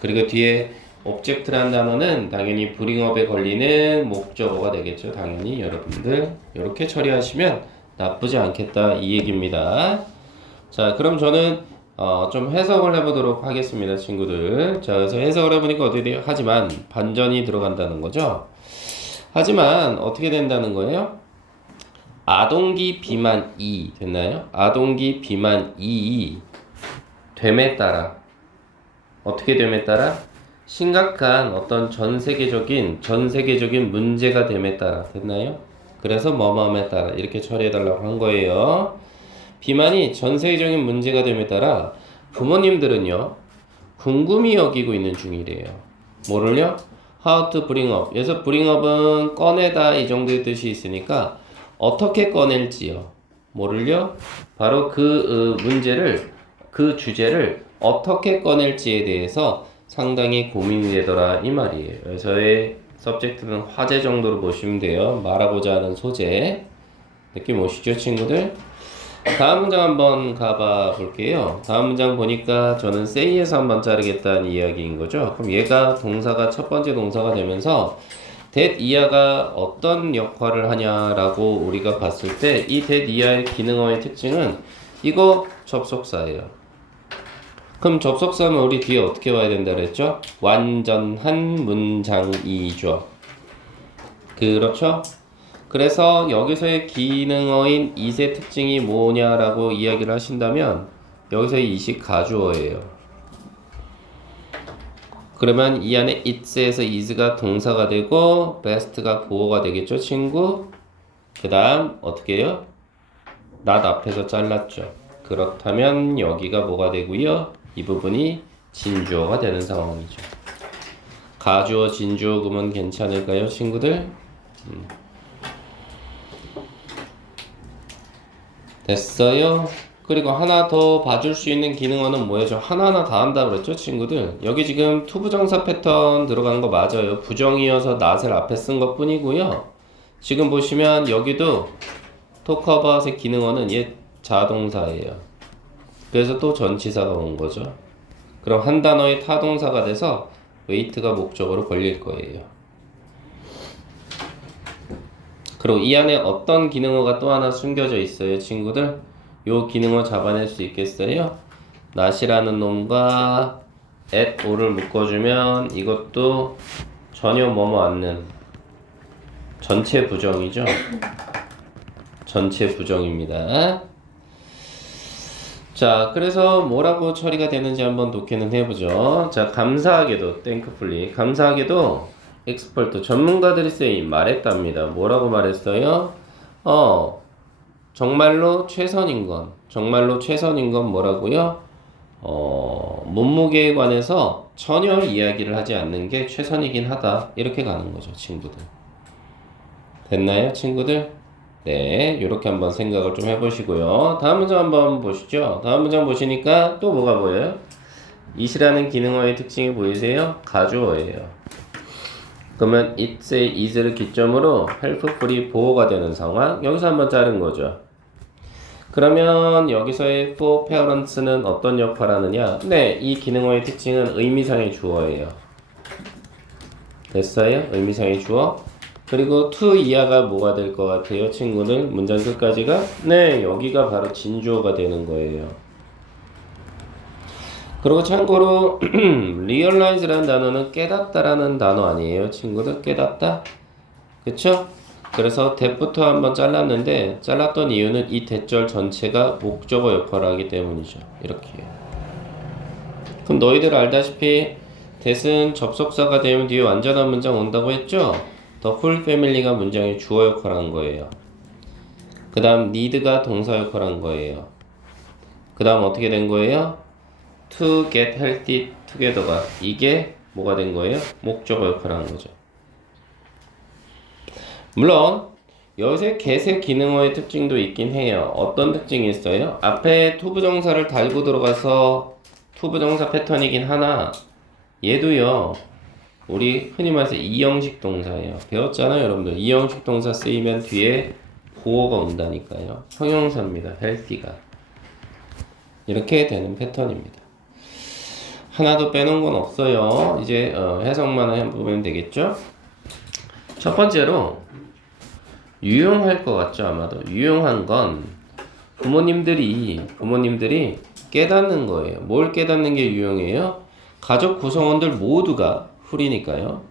그리고 뒤에 object라는 단어는 당연히 bringup에 걸리는 목적어가 되겠죠. 당연히 여러분들 이렇게 처리하시면 나쁘지 않겠다 이 얘기입니다. 자, 그럼 저는 좀 해석을 해보도록 하겠습니다, 친구들. 자, 그래서 해석을 해보니까 어떻게 돼요? 하지만 반전이 들어간다는 거죠. 하지만 어떻게 된다는 거예요? 아동기 비만 2 됐나요? 아동기 비만 2 됨에 따라 어떻게 됨에 따라 심각한 어떤 전 세계적인 문제가 됨에 따라 됐나요? 그래서 뭐뭐함에 따라 이렇게 처리해달라고 한 거예요. 비만이 전 세계적인 문제가 됨에 따라 부모님들은요 궁금히 여기고 있는 중이래요. 뭐를요? How to bring up. 그래서 bring up은 꺼내다 이 정도의 뜻이 있으니까 어떻게 꺼낼지요. 뭐를요? 바로 그 문제를 그 주제를 어떻게 꺼낼지에 대해서 상당히 고민이 되더라 이 말이에요. 저의 서브젝트는 화제 정도로 보시면 돼요. 말하고자 하는 소재. 느낌 오시죠, 친구들? 다음 문장 한번 가봐 볼게요. 다음 문장 보니까 저는 say에서 한번 자르겠다는 이야기인 거죠. 그럼 얘가 동사가 첫 번째 동사가 되면서 that 이하가 어떤 역할을 하냐라고 우리가 봤을 때 이 that 이하의 기능어의 특징은 이거 접속사예요. 그럼 접속사는 우리 뒤에 어떻게 와야 된다 그랬죠? 완전한 문장이죠. 그렇죠? 그래서 여기서의 기능어인 it의 특징이 뭐냐라고 이야기를 하신다면 여기서의 it이 가주어예요. 그러면 이 안에 it에서 is가 동사가 되고 best가 보어가 되겠죠, 친구? 그 다음 어떻게 해요? not 앞에서 잘랐죠. 그렇다면 여기가 뭐가 되고요? 이 부분이 진주어가 되는 상황이죠. 가주어, 진주어 그러면 괜찮을까요, 친구들? 됐어요? 그리고 하나 더 봐줄 수 있는 기능어는 뭐예요? 저 하나하나 다 한다 그랬죠, 친구들? 여기 지금 투부정사 패턴 들어간 거 맞아요. 부정이어서 not을 앞에 쓴 것 뿐이고요. 지금 보시면 여기도 talk about의 기능어는 얘 자동사예요. 그래서 또 전치사가 온 거죠. 그럼 한 단어의 타동사가 돼서 wait가 목적으로 걸릴 거예요. 그리고 이 안에 어떤 기능어가 또 하나 숨겨져 있어요, 친구들? 요 기능어 잡아낼 수 있겠어요? not이라는 놈과 at or를 묶어주면 이것도 전혀 뭐뭐 않는 전체 부정이죠? 전체 부정입니다. 자, 그래서 뭐라고 처리가 되는지 한번 독해는 해보죠. 자, 감사하게도, thankfully, 감사하게도 expert, 전문가들이 말했답니다. 뭐라고 말했어요? 정말로 최선인 건 뭐라고요? 몸무게에 관해서 전혀 이야기를 하지 않는 게 최선이긴 하다. 이렇게 가는 거죠, 친구들. 됐나요, 친구들? 네, 이렇게 한번 생각을 좀 해보시고요. 다음 문장 한번 보시죠. 다음 문장 보시니까 또 뭐가 보여요? it이라는 기능어의 특징이 보이세요? 가주어예요. 그러면 it의 is를 기점으로 helpful이 보호가 되는 상황. 여기서 한번 자른 거죠. 그러면 여기서의 for parents는 어떤 역할을 하느냐? 네, 이 기능어의 특징은 의미상의 주어예요. 됐어요? 의미상의 주어. 그리고 to 이하가 뭐가 될 것 같아요, 친구들? 문장 끝까지가? 네, 여기가 바로 진주어가 되는 거예요. 그리고 참고로 realize라는 단어는 깨닫다라는 단어 아니에요, 친구들? 깨닫다? 그쵸? 그래서 that부터 한번 잘랐는데 잘랐던 이유는 이 that절 전체가 목적어 역할을 하기 때문이죠. 이렇게요. 그럼 너희들 알다시피 that은 접속사가 되면 뒤에 완전한 문장 온다고 했죠? The whole family가 문장의 주어 역할을 한 거예요. 그 다음 need가 동사 역할을 한 거예요. 그 다음 어떻게 된 거예요? To get healthy together가 이게 뭐가 된 거예요? 목적어 역할을 한 거죠. 물론 여기서 get의 기능어의 특징도 있긴 해요. 어떤 특징이 있어요? 앞에 투부정사를 달고 들어가서 투부정사 패턴이긴 하나 얘도요. 우리 흔히 말해서 이형식 동사예요. 배웠잖아요, 여러분들. 이형식 동사 쓰이면 뒤에 보어가 온다니까요. 형용사입니다. healthy가. 이렇게 되는 패턴입니다. 하나도 빼놓은 건 없어요. 이제 해석만 해보면 되겠죠? 첫 번째로 유용할 것 같죠, 아마도. 유용한 건 부모님들이 깨닫는 거예요. 뭘 깨닫는 게 유용해요? 가족 구성원들 모두가 풀이니까요.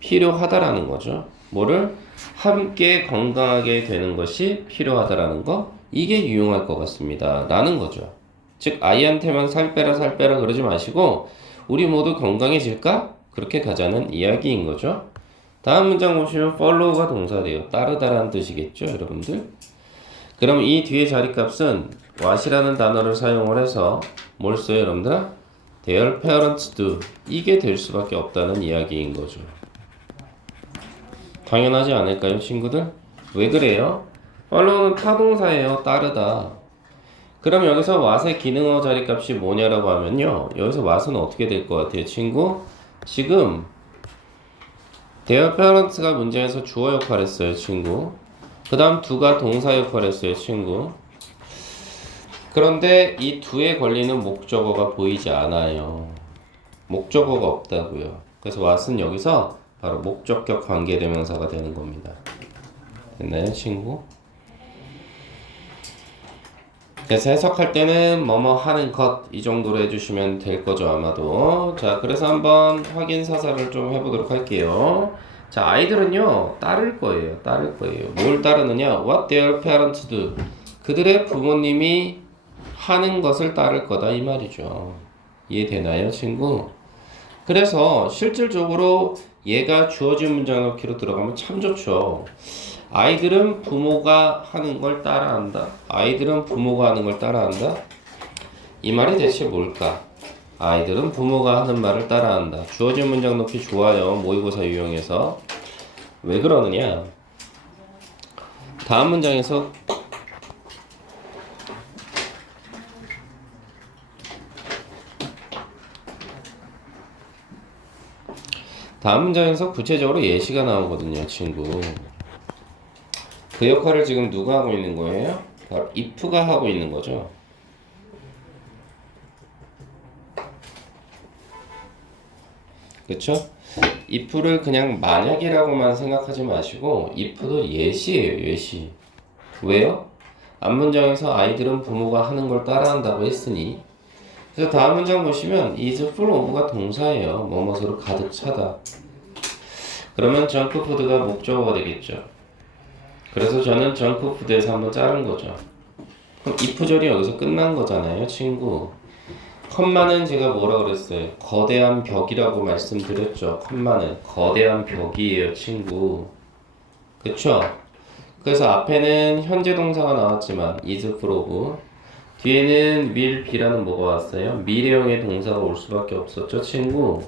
필요하다라는 거죠. 뭐를? 함께 건강하게 되는 것이 필요하다라는 거. 이게 유용할 것 같습니다. 라는 거죠. 즉 아이한테만 살 빼라 그러지 마시고 우리 모두 건강해질까? 그렇게 가자는 이야기인 거죠. 다음 문장 보시면 follow가 동사돼요. 따르다라는 뜻이겠죠, 여러분들? 그럼 이 뒤에 자리값은 what이라는 단어를 사용을 해서 뭘 써요, 여러분들? Their parents do. 이게 될 수밖에 없다는 이야기인 거죠. 당연하지 않을까요, 친구들? 왜 그래요? follow는 타동사예요. 따르다. 그럼 여기서 what의 기능어 자리값이 뭐냐라고 하면요. 여기서 what은 어떻게 될 것 같아요, 친구? 지금 their parents가 문장에서 주어 역할을 했어요, 친구. 그 다음 do가 동사 역할을 했어요, 친구. 그런데 이 do에 걸리는 목적어가 보이지 않아요. 목적어가 없다고요. 그래서 what은 여기서 바로 목적격 관계대명사가 되는 겁니다. 됐나요, 친구? 그래서 해석할 때는 뭐뭐 하는 것 이 정도로 해주시면 될 거죠, 아마도. 자, 그래서 한번 확인 사살을 좀 해보도록 할게요. 자, 아이들은요 따를 거예요. 뭘 따르느냐? What their parents do. 그들의 부모님이 하는 것을 따를 거다 이 말이죠. 이해되나요, 친구? 그래서 실질적으로 얘가 주어진 문장 넣기로 들어가면 참 좋죠. 아이들은 부모가 하는 걸 따라한다. 아이들은 부모가 하는 걸 따라한다. 이 말이 대체 뭘까? 아이들은 부모가 하는 말을 따라한다. 주어진 문장 넣기 좋아요. 모의고사 유형에서. 왜 그러느냐? 다음 문장에서 구체적으로 예시가 나오거든요, 친구. 그 역할을 지금 누가 하고 있는 거예요? 바로 if가 하고 있는 거죠. 그쵸? if를 그냥 만약이라고만 생각하지 마시고 if도 예시예요, 예시. 왜요? 앞문장에서 아이들은 부모가 하는 걸 따라한다고 했으니. 그래서 다음 문장 보시면 is full of가 동사예요. 뭐뭐으로 가득 차다. 그러면 정크푸드가 목적어가 되겠죠. 그래서 저는 정크푸드에서 한번 자른 거죠. 그럼 if절이 여기서 끝난 거잖아요, 친구. 컴마는 제가 뭐라 그랬어요? 거대한 벽이라고 말씀드렸죠. 컴마는 거대한 벽이에요, 친구. 그쵸? 그래서 앞에는 현재 동사가 나왔지만 is full of, 뒤에는 will be라는 뭐가 왔어요? 미래형의 동사가 올 수밖에 없었죠, 친구.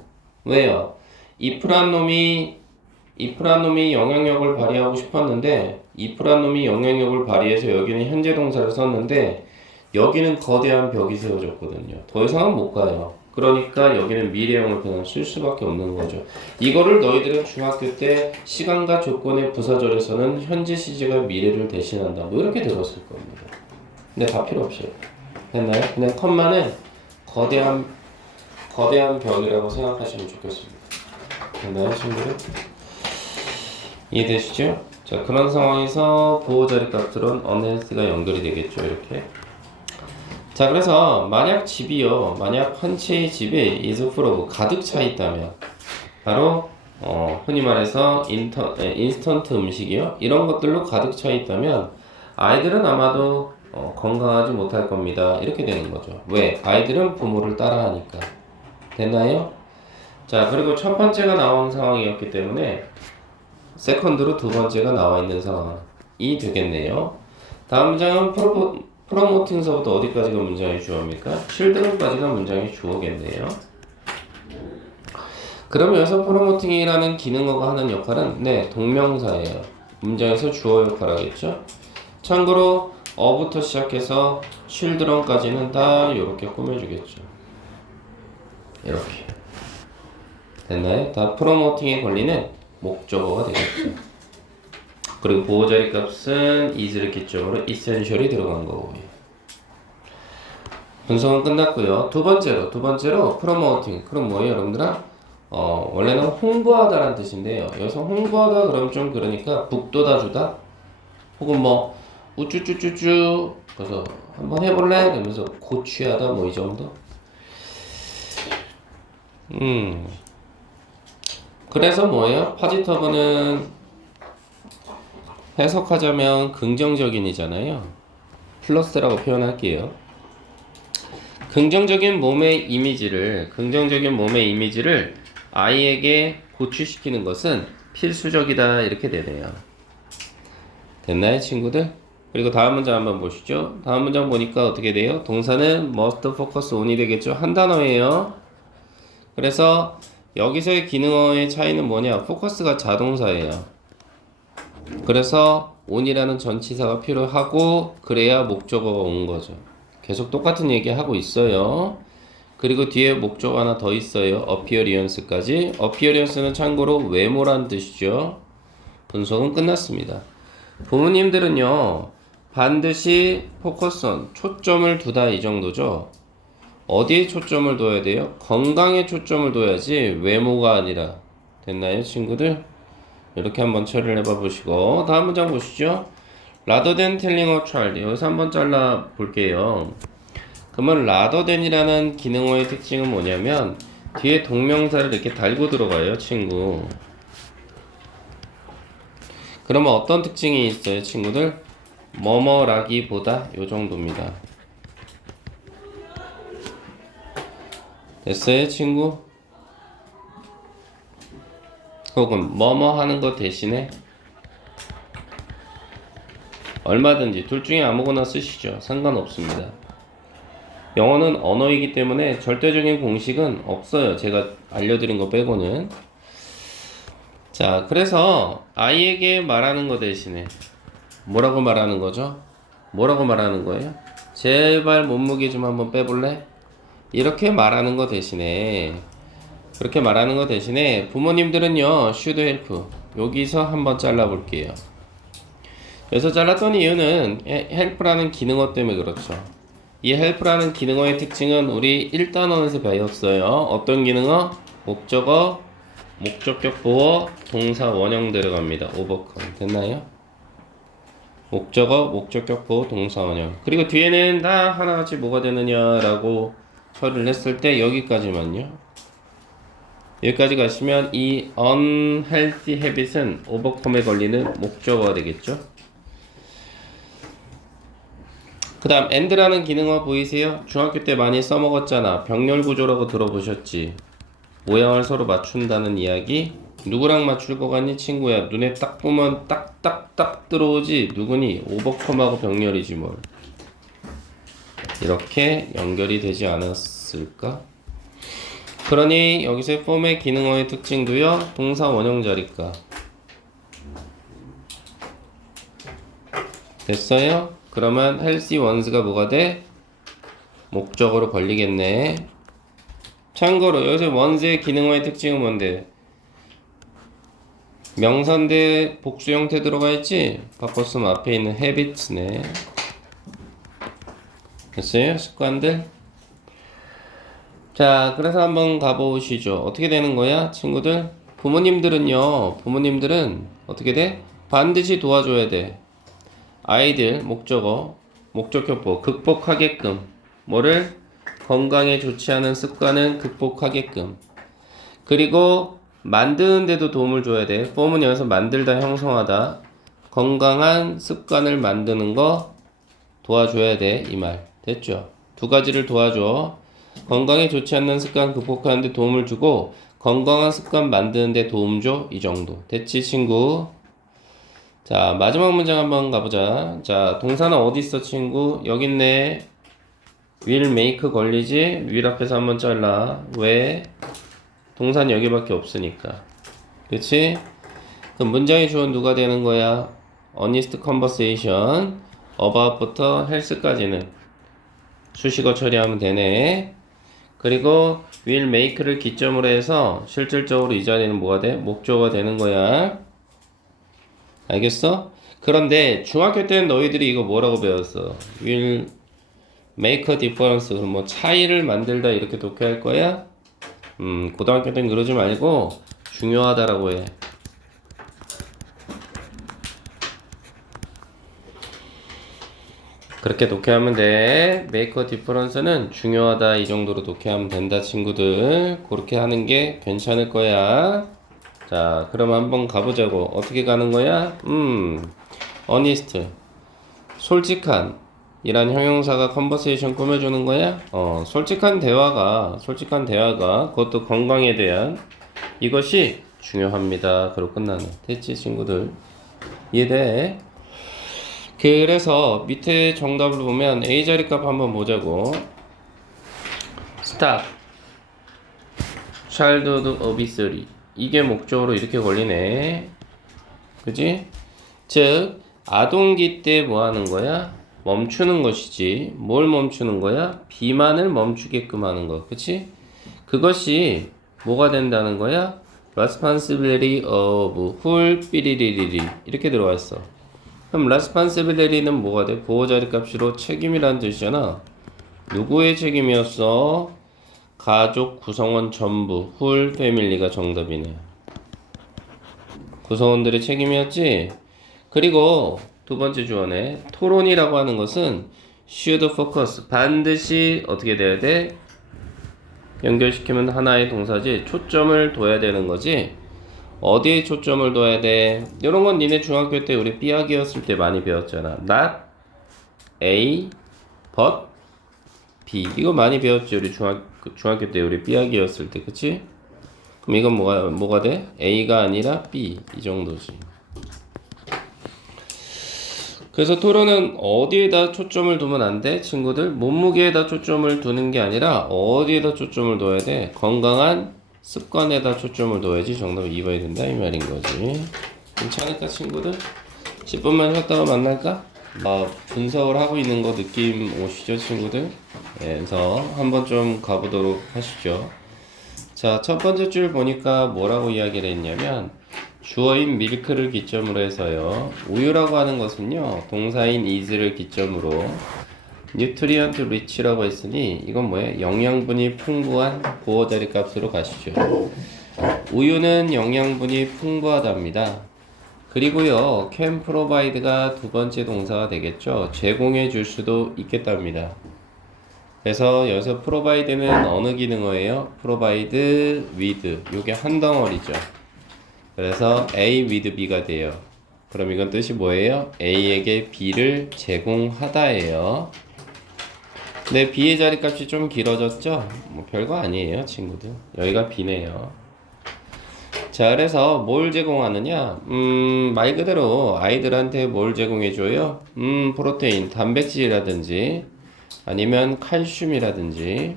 왜요? if란 놈이 영향력을 발휘하고 싶었는데 if란 놈이 영향력을 발휘해서 여기는 현재 동사를 썼는데 여기는 거대한 벽이 세워졌거든요. 더 이상은 못 가요. 그러니까 여기는 미래형을 그냥 쓸 수밖에 없는 거죠. 이거를 너희들은 중학교 때 시간과 조건의 부사절에서는 현재 시제가 미래를 대신한다. 뭐 이렇게 들었을 겁니다. 근데 다 필요 없어요. 됐나요? 그냥 컴마는 거대한 벽이라고 생각하시면 좋겠습니다. 됐나요, 친구들? 이해되시죠? 자, 그런 상황에서 보호 자리 값으로는 unhealthy가 연결이 되겠죠, 이렇게. 자, 그래서 만약 집이요, 만약 한 채의 집에 is full of 가득 차 있다면, 바로 흔히 말해서 인스턴트 음식이요, 이런 것들로 가득 차 있다면 아이들은 아마도 건강하지 못할 겁니다. 이렇게 되는 거죠. 왜? 아이들은 부모를 따라하니까. 됐나요? 자, 그리고 첫 번째가 나온 상황이었기 때문에 세컨드로 두 번째가 나와 있는 상황이 되겠네요. 다음 문장은 프로모팅서부터 어디까지가 문장의 주어입니까? children까지가 문장의 주어겠네요. 그럼 여기서 프로모팅이라는 기능어가 하는 역할은 동명사예요. 문장에서 주어 역할 하겠죠? 참고로 어부터 시작해서 children까지는 다 이렇게 꾸며주겠죠. 이렇게 됐나요? 다 프로모팅에 걸리는 목적어가 되겠죠. 그리고 보호자리 값은 is를 기점으로 essential이 들어간 거고요. 분석은 끝났고요. 두 번째로 promoting. 그럼 뭐예요, 여러분들아? 원래는 홍보하다라는 뜻인데요. 여기서 홍보하다 그럼 좀 그러니까 북돋아 주다, 혹은 뭐 우쭈쭈쭈쭈 그래서 한번 해볼래? 그러면서 고취하다 뭐 이 정도. 그래서 뭐예요? 파지터브는 해석하자면 긍정적인이잖아요. 플러스라고 표현할게요. 긍정적인 몸의 이미지를 아이에게 고취시키는 것은 필수적이다, 이렇게 되네요. 됐나요, 친구들? 그리고 다음 문장 한번 보시죠. 다음 문장 보니까 어떻게 돼요? 동사는 must focus on이 되겠죠. 한 단어예요. 그래서 여기서의 기능어의 차이는 뭐냐? 포커스가 자동사예요. 그래서 on이라는 전치사가 필요하고 그래야 목적어가 온 거죠. 계속 똑같은 얘기 하고 있어요. 그리고 뒤에 목적 하나 더 있어요. appearance까지. appearance는 참고로 외모란 뜻이죠. 분석은 끝났습니다. 부모님들은요, 반드시 focus on, 초점을 두다, 이 정도죠. 어디에 초점을 둬야 돼요? 건강에 초점을 둬야지 외모가 아니라. 됐나요, 친구들? 이렇게 한번 처리를 해봐 보시고 다음 문장 보시죠. rather than telling a child. 여기서 한번 잘라 볼게요. 그러면 rather than이라는 기능어의 특징은 뭐냐면 뒤에 동명사를 이렇게 달고 들어가요, 친구. 그러면 어떤 특징이 있어요, 친구들? 뭐뭐라기보다 요 정도입니다. 됐어요, 친구? 혹은 뭐뭐 하는 거 대신에 얼마든지 둘 중에 아무거나 쓰시죠. 상관없습니다. 영어는 언어이기 때문에 절대적인 공식은 없어요. 제가 알려드린 거 빼고는. 자, 그래서 아이에게 말하는 거 대신에 뭐라고 말하는 거죠? 뭐라고 말하는 거예요? 제발 몸무게 좀 한번 빼볼래? 이렇게 말하는 거 대신에, 그렇게 말하는 거 대신에 부모님들은요, should help. 여기서 한번 잘라볼게요. 여기서 잘랐던 이유는 help라는 기능어 때문에 그렇죠. 이 help라는 기능어의 특징은 우리 1단원에서 배웠어요. 어떤 기능어? 목적어, 목적격 보어, 동사 원형 들어갑니다. overcome. 됐나요? 목적어, 목적격 보어, 동사 원형. 그리고 뒤에는 다 하나같이 뭐가 되느냐라고 처리를 했을 때 여기까지만요. 여기까지 가시면 이 unhealthy habit은 overcome에 걸리는 목적어가 되겠죠. 그 다음 and라는 기능어 보이세요? 중학교 때 많이 써먹었잖아. 병렬 구조라고 들어보셨지? 모양을 서로 맞춘다는 이야기. 누구랑 맞출 거 같니, 친구야? 눈에 딱 보면 딱딱딱 들어오지. 누구니? 오버컴하고 병렬이지 뭘. 이렇게 연결이 되지 않았을까? 그러니 여기서 폼의 기능어의 특징도요, 동사 원형 자리가. 됐어요? 그러면 healthy ones가 뭐가 돼? 목적어로 걸리겠네. 참고로 여기서 ones의 기능어의 특징은 뭔데? 명사 대 복수 형태 들어가 있지? 바꿨으면 앞에 있는 habits네. 됐어요? 습관들? 자, 그래서 한번 가보시죠. 어떻게 되는 거야, 친구들? 부모님들은 어떻게 돼? 반드시 도와줘야 돼. 아이들 목적격보 극복하게끔 뭐를 건강에 좋지 않은 습관은 극복하게끔 그리고 만드는 데도 도움을 줘야 돼. 폼은 여기서 만들다 형성하다 건강한 습관을 만드는 거 도와줘야 돼. 이 말 됐죠? 두 가지를 도와줘. 건강에 좋지 않는 습관 극복하는 데 도움을 주고 건강한 습관 만드는 데 도움 줘. 이 정도 됐지 친구? 자, 마지막 문장 한번 가보자. 자, 동사는 어디 있어, 친구? 여기 있네. will make 걸리지? will 앞에서 한번 잘라. 왜? 동사는 여기밖에 없으니까. 그치? 그럼 문장의 주어는 누가 되는 거야? honest conversation. about부터 health까지는 수식어 처리하면 되네. 그리고 will make를 기점으로 해서 실질적으로 이 자리는 뭐가 돼? 목적어가 되는 거야. 알겠어? 그런데 중학교 때는 너희들이 이거 뭐라고 배웠어? will make a difference. 그럼 뭐 차이를 만들다 이렇게 독해할 거야? 고등학교 때는 그러지 말고 중요하다라고 해. 그렇게 독해하면 돼. make a difference는 중요하다 이 정도로 독해하면 된다 친구들. 그렇게 하는 게 괜찮을 거야. 자, 그럼 한번 가보자고. 어떻게 가는 거야? honest. 솔직한. 이란 형용사가 conversation 꾸며주는 거야? 솔직한 대화가, 그것도 건강에 대한 이것이 중요합니다. 그러고 끝나는. 됐지, 친구들? 이해돼? 그래서 밑에 정답을 보면 A 자리 값 한번 보자고. stop. childhood obesity. 이게 목적으로 이렇게 걸리네. 그지? 즉, 아동기 때 뭐 하는 거야? 멈추는 것이지. 뭘 멈추는 거야? 비만을 멈추게끔 하는 거. 그치? 그것이 뭐가 된다는 거야? responsibility of 훌삐리리리리 이렇게 들어와 있어. 그럼 responsibility는 뭐가 돼? 보호 자리 값으로 책임이라는 뜻이잖아. 누구의 책임이었어? 가족 구성원 전부 훌 패밀리가 정답이네. 구성원들의 책임이었지? 그리고 두 번째 주어네. 토론이라고 하는 것은 should focus. 반드시 어떻게 돼야 돼? 연결시키면 하나의 동사지. 초점을 둬야 되는 거지. 어디에 초점을 둬야 돼? 이런 건 니네 중학교 때 우리 삐약이었을 때 많이 배웠잖아. not A, but B. 이거 많이 배웠지. 우리 중학교 때 우리 삐약이었을 때. 그치? 그럼 이건 뭐가 돼? A가 아니라 B. 이 정도지. 그래서 토론은 어디에다 초점을 두면 안 돼? 친구들? 몸무게에다 초점을 두는 게 아니라 어디에다 초점을 둬야 돼? 건강한 습관에다 초점을 둬야지 정답을 입어야 된다 이 말인 거지. 괜찮을까 친구들? 10분만 쉬었다가 만날까? 분석을 하고 있는 거 느낌 오시죠 친구들? 네, 그래서 한번 좀 가보도록 하시죠. 자, 첫 번째 줄 보니까 뭐라고 이야기를 했냐면 주어인 밀크를 기점으로 해서요. 우유라고 하는 것은요. 동사인 is를 기점으로 nutrient rich라고 했으니 이건 뭐예요? 영양분이 풍부한 보호 자리 값으로 가시죠. 우유는 영양분이 풍부하답니다. 그리고요. can provide가 두 번째 동사가 되겠죠. 제공해 줄 수도 있겠답니다. 그래서 여기서 provide는 어느 기능어예요? provide with. 요게 한 덩어리죠. 그래서 A with B가 돼요. 그럼 이건 뜻이 뭐예요? A에게 B를 제공하다예요. 근데 B의 자리값이 좀 길어졌죠? 뭐 별거 아니에요 친구들. 여기가 B네요. 자, 그래서 뭘 제공하느냐? 말 그대로 아이들한테 뭘 제공해줘요? 프로테인, 단백질이라든지 아니면 칼슘이라든지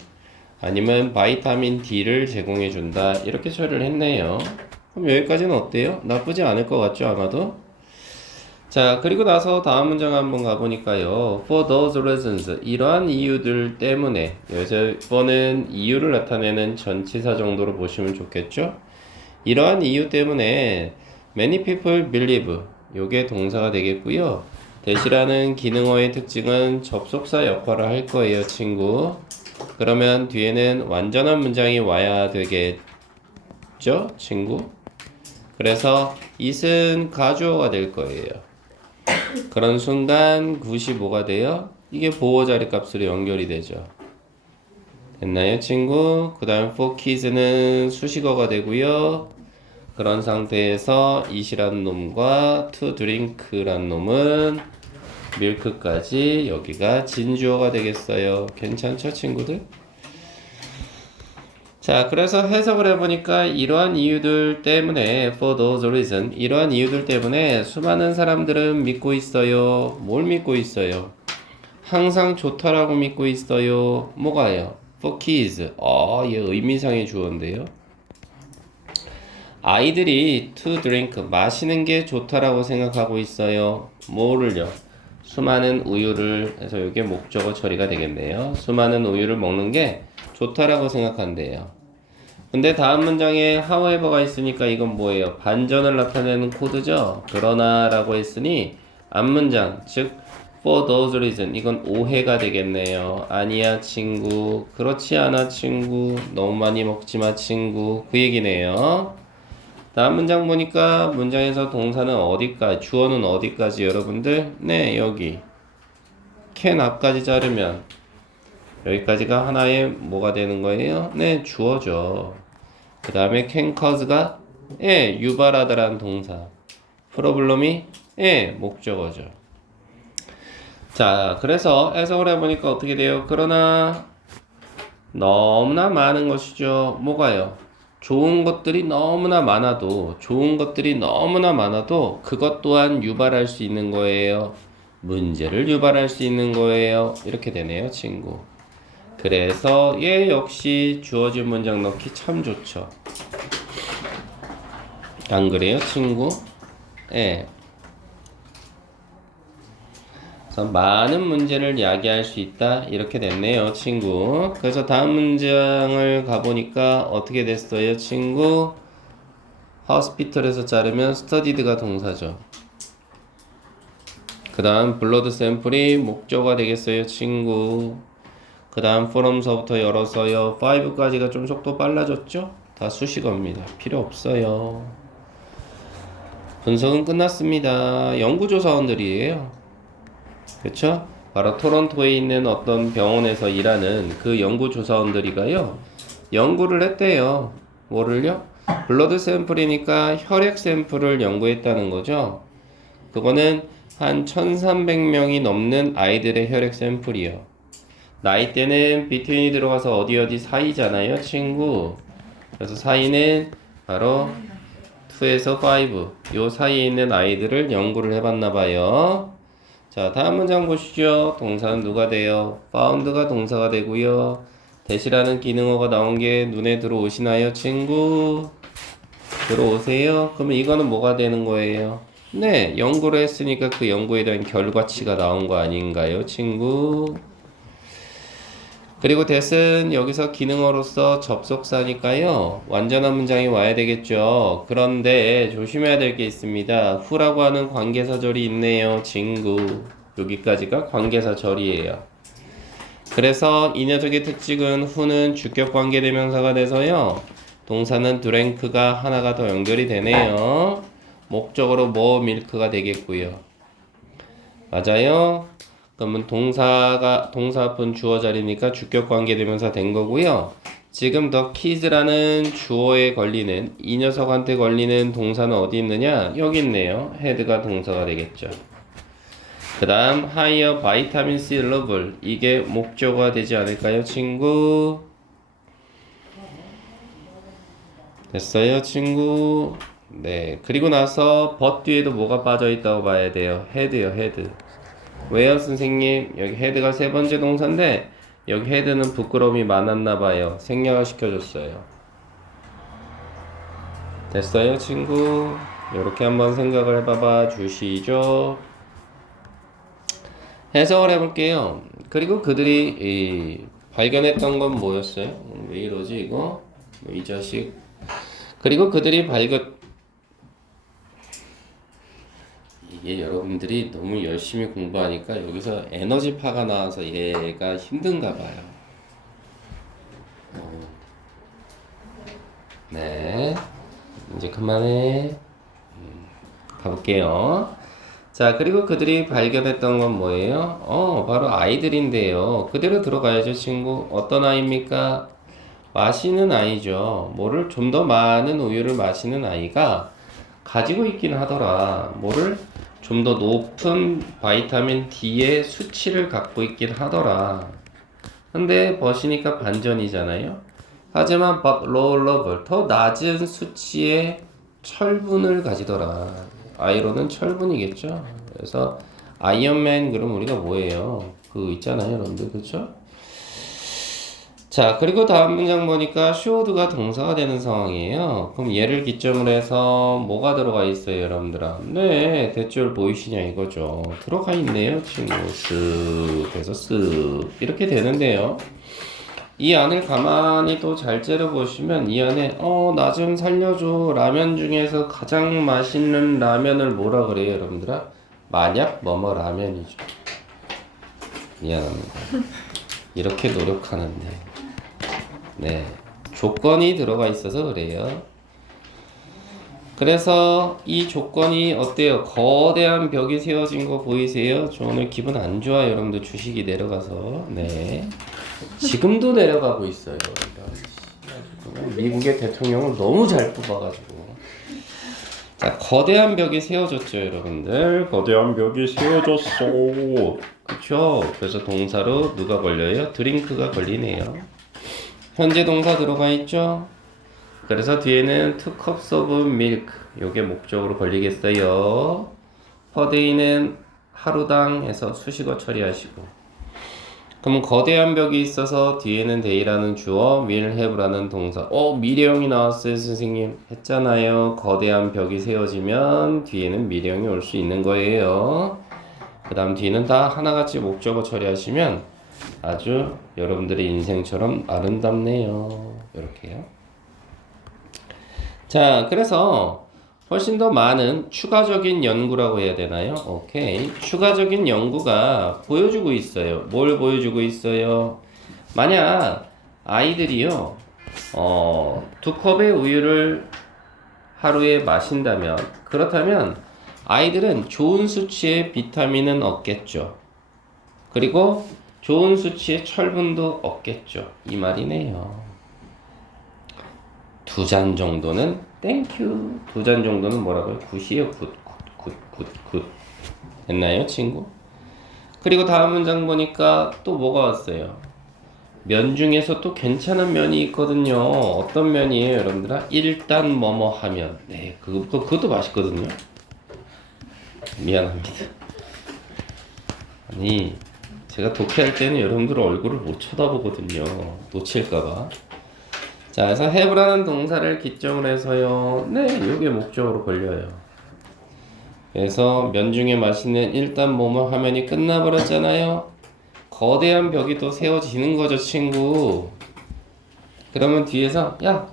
아니면 바이타민 D를 제공해준다. 이렇게 처리를 했네요. 그럼 여기까지는 어때요? 나쁘지 않을 것 같죠 아마도? 자, 그리고 나서 다음 문장 한번 가보니까요. For those reasons. 이러한 이유들 때문에. 여기서 for는 이유를 나타내는 전치사 정도로 보시면 좋겠죠? 이러한 이유 때문에 many people believe. 요게 동사가 되겠고요. that이라는 기능어의 특징은 접속사 역할을 할 거예요 친구. 그러면 뒤에는 완전한 문장이 와야 되겠죠 친구? 그래서 it은 가주어가 될 거예요. 그런 순간 95가 돼요. 이게 보호 자리 값으로 연결이 되죠. 됐나요, 친구? 그 다음 for kids는 수식어가 되고요. 그런 상태에서 it이라는 놈과 to drink라는 놈은 milk까지 여기가 진주어가 되겠어요. 괜찮죠, 친구들? 자, 그래서 해석을 해보니까 이러한 이유들 때문에 for those reason 이러한 이유들 때문에 수많은 사람들은 믿고 있어요. 뭘 믿고 있어요? 항상 좋다라고 믿고 있어요. 뭐가요? for kids. 얘 의미상의 주어인데요. 아이들이 to drink 마시는 게 좋다라고 생각하고 있어요. 뭐를요? 수많은 우유를 해서 이게 목적어 처리가 되겠네요. 수많은 우유를 먹는 게 좋다라고 생각한대요. 근데 다음 문장에 however가 있으니까 이건 뭐예요? 반전을 나타내는 코드죠. 그러나 라고 했으니 앞문장 즉 for those reason 이건 오해가 되겠네요. 아니야 친구, 그렇지 않아 친구, 너무 많이 먹지마 친구, 그 얘기네요. 다음 문장 보니까 문장에서 동사는 어디까지, 주어는 어디까지 여러분들? 네, 여기 can 앞까지 자르면 여기까지가 하나의 뭐가 되는 거예요? 네, 주어죠. 그 다음에 can cause가 유발하다라는 동사. 프로블럼이 목적어죠. 자, 그래서 해석을 해보니까 어떻게 돼요? 그러나 너무나 많은 것이죠. 뭐가요? 좋은 것들이 너무나 많아도 그것 또한 유발할 수 있는 거예요. 문제를 유발할 수 있는 거예요. 이렇게 되네요, 친구. 그래서 얘 역시 주어진 문장 넣기 참 좋죠. 안 그래요, 친구? 그래서 많은 문제를 야기할 수 있다. 이렇게 됐네요, 친구. 그래서 다음 문장을 가보니까 어떻게 됐어요, 친구? hospital에서 자르면 studied가 동사죠. 그 다음 blood sample이 목적어가 되겠어요, 친구. 그 다음 from서부터 열어서요. 5까지가 좀 속도 빨라졌죠? 다 수식어입니다. 필요 없어요. 분석은 끝났습니다. 연구조사원들이에요. 그쵸? 바로 토론토에 있는 어떤 병원에서 일하는 그 연구조사원들이가요. 연구를 했대요. 뭐를요? 블러드 샘플이니까 혈액 샘플을 연구했다는 거죠. 그거는 한 1300명이 넘는 아이들의 혈액 샘플이요. 나이대는 between이 들어가서 어디 사이잖아요, 친구. 그래서 사이는 바로 2에서 5 요 사이에 있는 아이들을 연구를 해봤나봐요. 자, 다음 문장 보시죠. 동사는 누가 돼요? found가 동사가 되고요. 대시라는 기능어가 나온 게 눈에 들어오시나요, 친구? 들어오세요? 그러면 이거는 뭐가 되는 거예요? 네, 연구를 했으니까 그 연구에 대한 결과치가 나온 거 아닌가요, 친구? 그리고 that은 여기서 기능어로서 접속사니까요. 완전한 문장이 와야 되겠죠. 그런데 조심해야 될 게 있습니다. who라고 하는 관계사절이 있네요. 친구. 여기까지가 관계사절이에요. 그래서 이 녀석의 특징은 who는 주격 관계대명사가 돼서요. 동사는 drink가 하나가 더 연결이 되네요. 목적으로 more milk가 되겠고요. 맞아요? 그러면 동사 앞은 주어 자리니까 주격 관계대명사 된 거고요. 지금 the kids라는 주어에 걸리는 이 녀석한테 걸리는 동사는 어디 있느냐? 여기 있네요. head가 동사가 되겠죠. 그 다음 higher vitamin C level 이게 목적어가 되지 않을까요, 친구? 됐어요, 친구? 네. 그리고 나서 but 뒤에도 뭐가 빠져 있다고 봐야 돼요? head요, head. 왜요, 선생님? 여기 헤드가 세 번째 동사인데 여기 헤드는 부끄러움이 많았나봐요. 생략을 시켜줬어요. 됐어요, 친구? 이렇게 한번 생각을 해봐봐 주시죠. 해석을 해볼게요. 그리고 그들이 발견했던 건 뭐였어요? 왜 이러지 이거? 이 자식. 그리고 그들이 이게 여러분들이 너무 열심히 공부하니까 여기서 에너지파가 나와서 얘가 힘든가 봐요. 네. 이제 그만해. 가볼게요. 자, 그리고 그들이 발견했던 건 뭐예요? 바로 아이들인데요. 그대로 들어가야죠, 친구. 어떤 아이입니까? 마시는 아이죠. 뭐를 좀 더 많은 우유를 마시는 아이가 가지고 있긴 하더라. 뭐를 좀 더 높은 바이타민 D의 수치를 갖고 있긴 하더라. 근데 버시니까 반전이잖아요. 하지만 but lower level, 더 낮은 수치의 철분을 가지더라. 아이론은 철분이겠죠. 그래서 아이언맨 그럼 우리가 뭐예요? 그 있잖아요, 여러분들. 그렇죠? 자, 그리고 다음 문장 보니까 showed가 동사가 되는 상황이에요. 그럼 얘를 기점으로 해서 뭐가 들어가 있어요, 여러분들아? 네, 대출 보이시냐 이거죠. 들어가 있네요, 친구. 쓱 해서 쓱 이렇게 되는데요. 이 안을 가만히 또 잘 째려보시면 이 안에 나 좀 살려줘. 라면 중에서 가장 맛있는 라면을 뭐라 그래요, 여러분들아? 만약 뭐뭐 라면이죠. 미안합니다. 이렇게 노력하는데 네, 조건이 들어가 있어서 그래요. 그래서 이 조건이 어때요? 거대한 벽이 세워진 거 보이세요? 저 오늘 기분 안 좋아요, 여러분들. 주식이 내려가서. 네, 지금도 내려가고 있어요. 미국의 대통령을 너무 잘 뽑아가지고. 자, 거대한 벽이 세워졌죠, 여러분들. 거대한 벽이 세워졌어. 그쵸? 그래서 동사로 누가 걸려요? 드링크가 걸리네요. 현재 동사 들어가 있죠? 그래서 뒤에는 two cups of milk 요게 목적으로 걸리겠어요. per day는 하루당 해서 수식어 처리하시고, 그럼 거대한 벽이 있어서 뒤에는 day라는 주어, will have라는 동사. 미래형이 나왔어요, 선생님. 했잖아요. 거대한 벽이 세워지면 뒤에는 미래형이 올 수 있는 거예요. 그 다음 뒤는 다 하나같이 목적어 처리하시면 아주 여러분들의 인생처럼 아름답네요. 이렇게요. 자, 그래서 훨씬 더 많은 추가적인 연구라고 해야 되나요? 오케이. 추가적인 연구가 보여주고 있어요. 뭘 보여주고 있어요? 만약 아이들이요, 두 컵의 우유를 하루에 마신다면, 그렇다면 아이들은 좋은 수치의 비타민은 얻겠죠. 그리고 좋은 수치의 철분도 얻겠죠. 이 말이네요. 2잔 정도는 땡큐. 2잔 정도는 뭐라고요? 굿이에요. 굿. 됐나요, 친구? 그리고 다음 문장 보니까 또 뭐가 왔어요? 면 중에서 또 괜찮은 면이 있거든요. 어떤 면이에요, 여러분들아? 일단 뭐뭐 하면. 네, 그것도 맛있거든요. 미안합니다. 아니, 제가 독해할 때는 여러분들 얼굴을 못 쳐다보거든요. 놓칠까봐. 자, 그래서 have라는 동사를 기점으로 해서요. 네, 요게 목적으로 걸려요. 그래서 면 중에 맛있는 일단 뭐뭐 하면이 끝나버렸잖아요. 거대한 벽이 또 세워지는 거죠, 친구. 그러면 뒤에서 야.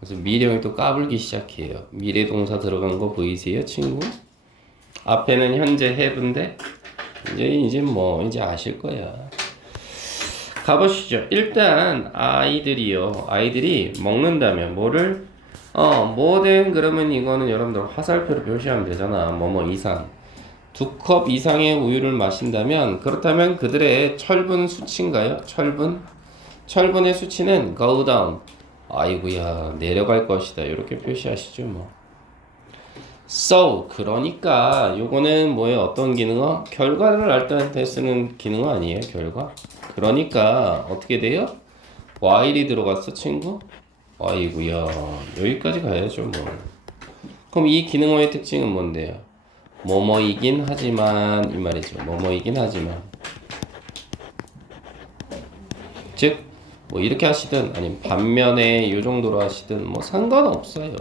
그래서 미래형이 또 까불기 시작해요. 미래 동사 들어간 거 보이세요, 친구? 앞에는 현재 have인데 이제 아실 거야. 가보시죠. 일단 아이들이 먹는다면 뭐를 뭐든 그러면 이거는 여러분들 화살표로 표시하면 되잖아. 뭐뭐 이상. 2컵 이상의 우유를 마신다면, 그렇다면 그들의 철분 수치인가요? 철분의 수치는 go down. 아이고야, 내려갈 것이다. 이렇게 표시하시죠, 뭐. So, 그러니까 요거는 뭐예요? 어떤 기능어? 결과를 알 때 쓰는 기능어 아니에요? 결과? 그러니까 어떻게 돼요? while이 들어갔어, 친구? 아이고야, 여기까지 가야죠, 뭐. 그럼 이 기능어의 특징은 뭔데요? 뭐뭐이긴 하지만, 이 말이죠. 뭐뭐이긴 하지만, 즉 뭐 이렇게 하시든 아니면 반면에 요 정도로 하시든 뭐 상관없어요.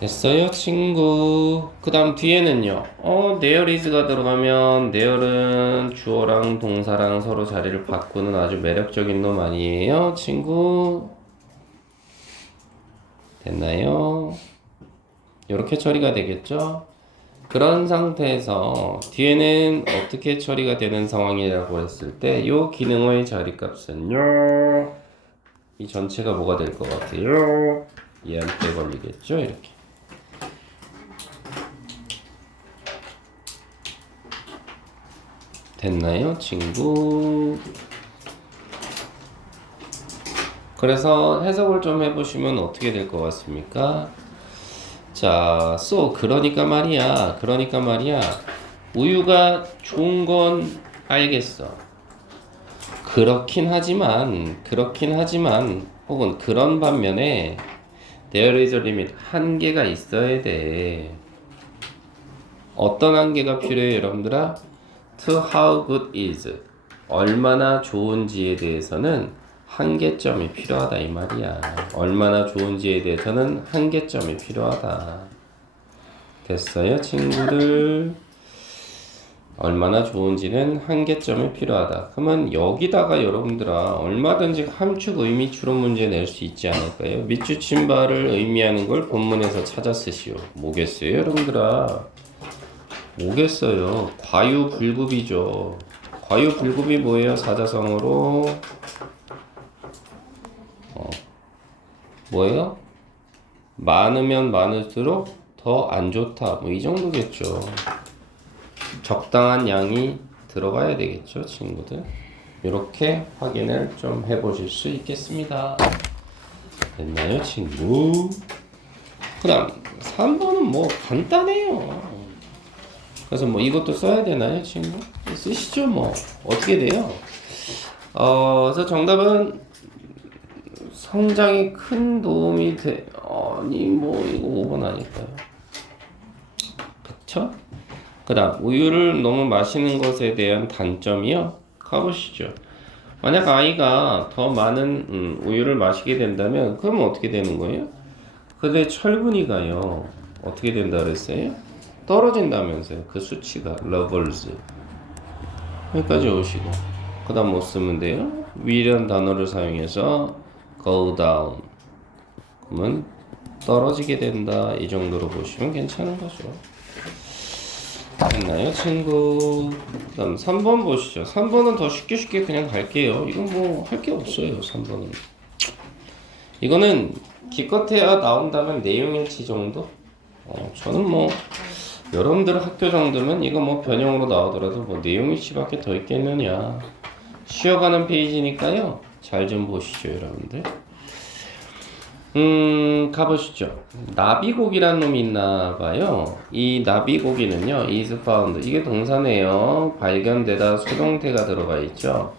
됐어요, 친구. 그 다음 뒤에는요, there is가 들어가면 there은 주어랑 동사랑 서로 자리를 바꾸는 아주 매력적인 놈 아니에요, 친구? 됐나요? 이렇게 처리가 되겠죠? 그런 상태에서 뒤에는 어떻게 처리가 되는 상황이라고 했을 때 이 기능어의 자리값은요, 이 전체가 뭐가 될 것 같아요? 얘한테 걸리겠죠? 이렇게. 됐나요, 친구? 그래서 해석을 좀 해보시면 어떻게 될 것 같습니까? 자, 그러니까 말이야. 우유가 좋은 건 알겠어. 그렇긴 하지만, 혹은 그런 반면에, there is a limit. 한계가 있어야 돼. 어떤 한계가 필요해요, 여러분들아? To how good is. 얼마나 좋은지에 대해서는 한계점이 필요하다 이 말이야. 얼마나 좋은지에 대해서는 한계점이 필요하다. 됐어요, 친구들? 얼마나 좋은지는 한계점이 필요하다. 그러면 여기다가 여러분들아 얼마든지 함축 의미추론 문제 낼 수 있지 않을까요? 밑주침발을 의미하는 걸 본문에서 찾아 쓰시오. 뭐겠어요, 여러분들아? 뭐겠어요? 과유불급이죠. 과유불급이 뭐예요? 사자성어로 뭐예요? 많으면 많을수록 더 안 좋다. 뭐 이 정도겠죠. 적당한 양이 들어가야 되겠죠, 친구들. 이렇게 확인을 좀 해보실 수 있겠습니다. 됐나요, 친구? 그 다음 3번은 뭐 간단해요. 그래서 뭐 이것도 써야 되나요, 친구? 쓰시죠, 뭐. 어떻게 돼요? 그래서 정답은 성장에 큰 도움이 돼. 아니, 뭐, 이거 5번 아닐까요? 그쵸? 그 다음, 우유를 너무 마시는 것에 대한 단점이요? 가보시죠. 만약 아이가 더 많은 우유를 마시게 된다면, 그러면 어떻게 되는 거예요? 근데 철분이가요, 어떻게 된다 그랬어요? 떨어진다면서요. 그 수치가, levels. 여기까지 오시고. 그 다음 뭐 쓰면 돼요? 위라는 단어를 사용해서 go down. 그러면 떨어지게 된다. 이 정도로 보시면 괜찮은 거죠. 됐나요, 친구? 그 다음 3번 보시죠. 3번은 더 쉽게 그냥 갈게요. 이건 뭐 할 게 없어요, 3번은. 이거는 기껏해야 나온다면 내용일치 정도? 저는 뭐 여러분들 학교 정도면 이거 뭐 변형으로 나오더라도 뭐 내용일치밖에 더 있겠느냐. 쉬어가는 페이지니까요. 잘 좀 보시죠, 여러분들. 가보시죠. 나비고기라는 놈이 있나봐요. 이 나비고기는요, is found. 이게 동사네요. 발견되다, 수동태가 들어가 있죠.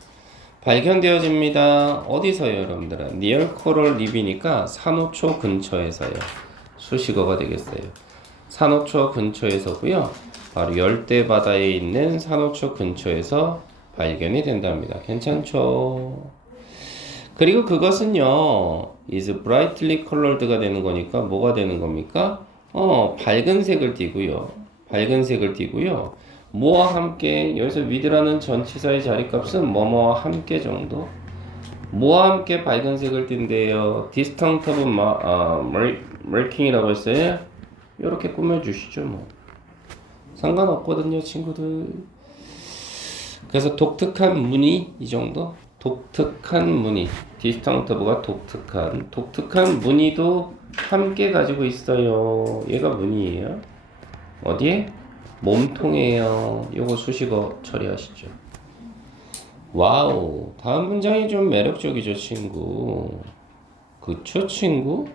발견되어집니다. 어디서요, 여러분들아? near coral reef이니까 산호초 근처에서요. 수식어가 되겠어요. 산호초 근처에서고요. 바로 열대 바다에 있는 산호초 근처에서 발견이 된답니다. 괜찮죠? 그리고 그것은요, is brightly colored가 되는 거니까 뭐가 되는 겁니까? 밝은 색을 띠고요. 뭐와 함께, 여기서 with라는 전치사의 자리값은 뭐뭐와 함께 정도? 뭐와 함께 밝은 색을 띈대요? distinctive marking이라고 했어요. 이렇게 꾸며주시죠, 뭐. 상관없거든요, 친구들. 그래서 독특한 무늬, 이 정도? 독특한 무늬. distinctive가 독특한 무늬도 함께 가지고 있어요. 얘가 무늬예요. 어디에? 몸통이에요. 요거 수식어 처리하시죠. 와우. 다음 문장이 좀 매력적이죠, 친구. 그쵸, 친구?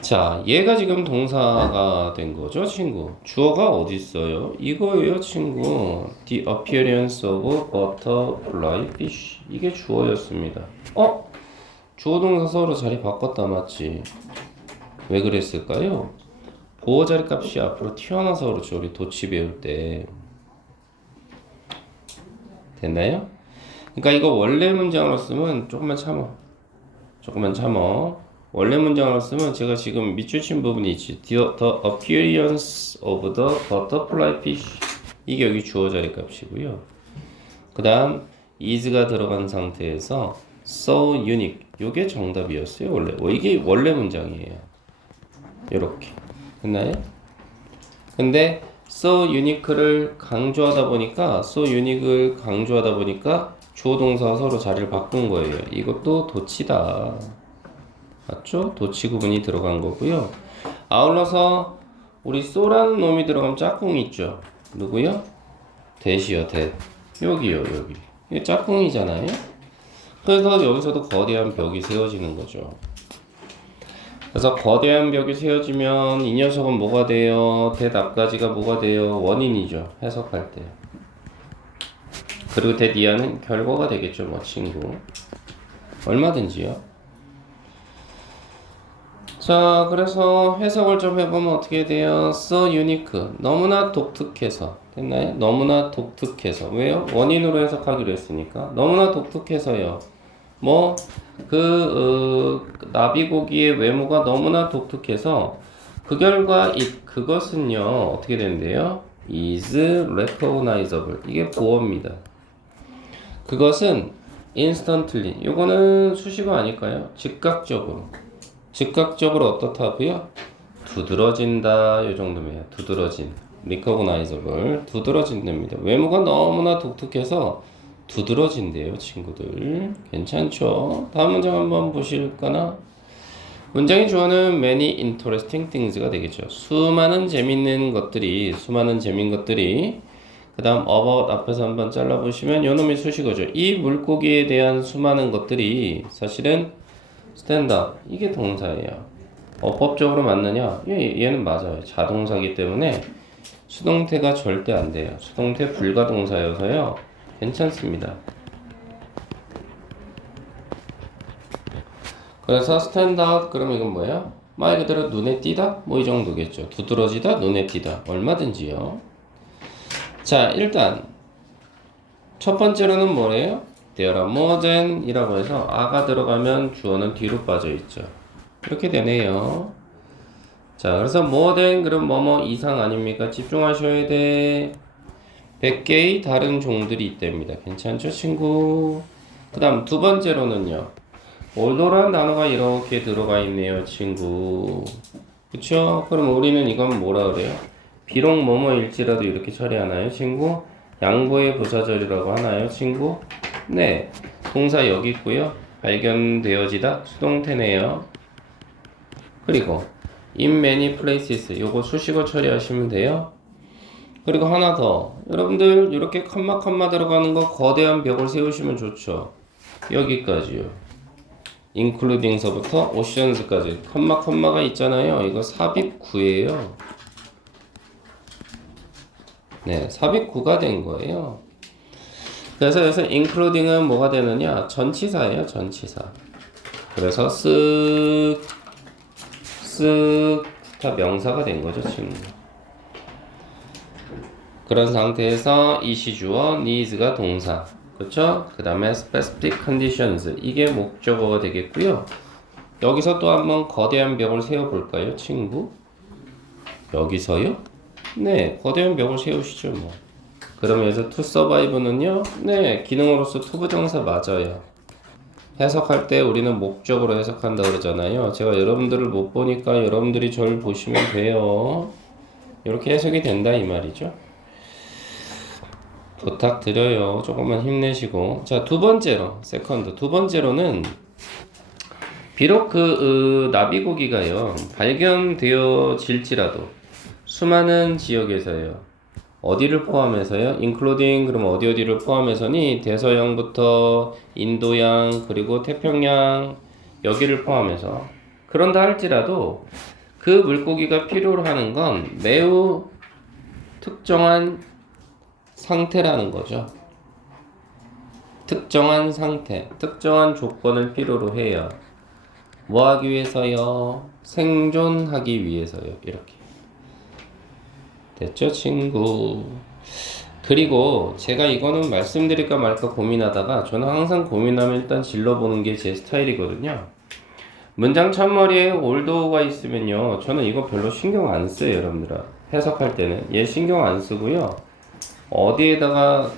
자, 얘가 지금 동사가 된 거죠, 친구. 주어가 어디 있어요? 이거예요, 친구. The appearance of butterfly fish. 이게 주어였습니다. 주어 동사 서로 자리 바꿨다, 맞지? 왜 그랬을까요? 보어 자리 값이 앞으로 튀어나와서 그렇죠, 우리 도치 배울 때. 됐나요? 그러니까 이거 원래 문장으로 쓰면 조금만 참어. 원래 문장으로 쓰면 제가 지금 밑줄친 부분이 있지. The appearance of the butterfly fish. 이게 여기 주어 자리 값이고요. 그 다음 is가 들어간 상태에서 so unique. 요게 정답이었어요, 원래. 이게 원래 문장이에요. 요렇게. 됐나요? 근데 so unique를 강조하다 보니까 주어 동사가 서로 자리를 바꾼 거예요. 이것도 도치다. 맞죠? 도치 구분이 들어간 거고요. 아울러서 우리 쏘라는 놈이 들어가면 짝꿍이 있죠. 누구요? 대시요, 대. 여기요, 여기. 이게 짝꿍이잖아요. 그래서 여기서도 거대한 벽이 세워지는 거죠. 그래서 거대한 벽이 세워지면 이 녀석은 뭐가 돼요? 대답까지가 뭐가 돼요? 원인이죠. 해석할 때. 그리고 대디아는 결과가 되겠죠. 뭐 친구. 얼마든지요. 자, 그래서 해석을 좀 해보면 어떻게 돼요? So unique. 너무나 독특해서. 됐나요? 너무나 독특해서. 왜요? 원인으로 해석하기로 했으니까. 너무나 독특해서요. 뭐, 나비고기의 외모가 너무나 독특해서 그 결과 그것은요, 어떻게 된대요? is recognizable. 이게 보어입니다. 그것은 instantly. 요거는 수식어 아닐까요? 즉각적으로. 즉각적으로 어떻다고요? 두드러진다. 요 정도면 두드러진. recognizable. 두드러진답니다. 외모가 너무나 독특해서 두드러진대요, 친구들. 괜찮죠? 다음 문장 한번 보실까나? 문장의 주어는 many interesting things가 되겠죠. 수많은 재밌는 것들이, 그 다음 about 앞에서 한번 잘라보시면 요놈이 수식어죠. 이 물고기에 대한 수많은 것들이 사실은 stand up. 이게 동사예요. 어법적으로 맞느냐? 얘는 맞아요. 자동사기 때문에 수동태가 절대 안 돼요. 수동태 불가동사여서요. 괜찮습니다. 그래서 stand out 그러면 이건 뭐예요? 말 그대로 눈에 띄다? 뭐 이 정도겠죠. 두드러지다, 눈에 띄다. 얼마든지요. 자, 일단 첫 번째로는 뭐래요? There are more than 이라고 해서 아가 들어가면 주어는 뒤로 빠져 있죠. 이렇게 되네요. 자, 그래서 more than 그럼 뭐뭐 이상 아닙니까? 집중하셔야 돼. 100개의 다른 종들이 있답니다. 괜찮죠, 친구? 그 다음 두 번째로는요. 올도라는 단어가 이렇게 들어가 있네요, 친구. 그쵸? 그럼 우리는 이건 뭐라 그래요? 비록 뭐뭐일지라도 이렇게 처리하나요, 친구? 양보의 부사절이라고 하나요, 친구? 네. 동사 여기 있고요. 발견되어지다 수동태네요. 그리고 in many places 요거 수식어 처리하시면 돼요. 그리고 하나 더. 여러분들 이렇게 컴마 들어가는 거 거대한 벽을 세우시면 좋죠. 여기까지요. including서부터 oceans까지 컴마가 있잖아요. 이거 삽입구예요. 네, 삽입구가 된 거예요. 그래서 여기서 including은 뭐가 되느냐? 전치사예요, 전치사. 그래서 쓱 다 명사가 된 거죠, 친구. 그런 상태에서 이시주어, needs가 동사. 그렇죠? 그 다음에 specific conditions. 이게 목적어가 되겠고요. 여기서 또 한번 거대한 벽을 세워볼까요, 친구? 여기서요? 네, 거대한 벽을 세우시죠, 뭐. 그러면 여기서 to survive는요? 네, 기능으로서 to 부정사 맞아요. 해석할 때 우리는 목적으로 해석한다 그러잖아요. 제가 여러분들을 못 보니까 여러분들이 저를 보시면 돼요. 이렇게 해석이 된다 이 말이죠. 부탁드려요. 조금만 힘내시고. 자, 두 번째로, 세컨드. 두 번째로는 비록 나비고기가요 발견되어질지라도 수많은 지역에서요. 어디를 포함해서요? including 그럼 어디를 포함해서니? 대서양부터 인도양 그리고 태평양 여기를 포함해서 그런다 할지라도 그 물고기가 필요로 하는 건 매우 특정한 상태라는 거죠. 특정한 상태, 특정한 조건을 필요로 해요. 뭐 하기 위해서요? 생존하기 위해서요. 이렇게. 됐죠, 친구? 그리고 제가 이거는 말씀드릴까 말까 고민하다가 저는 항상 고민하면 일단 질러보는 게 제 스타일이거든요. 문장 첫머리에 올도가 있으면요. 저는 이거 별로 신경 안 써요, 여러분들아. 해석할 때는. 얘 신경 안 쓰고요. 어디에다가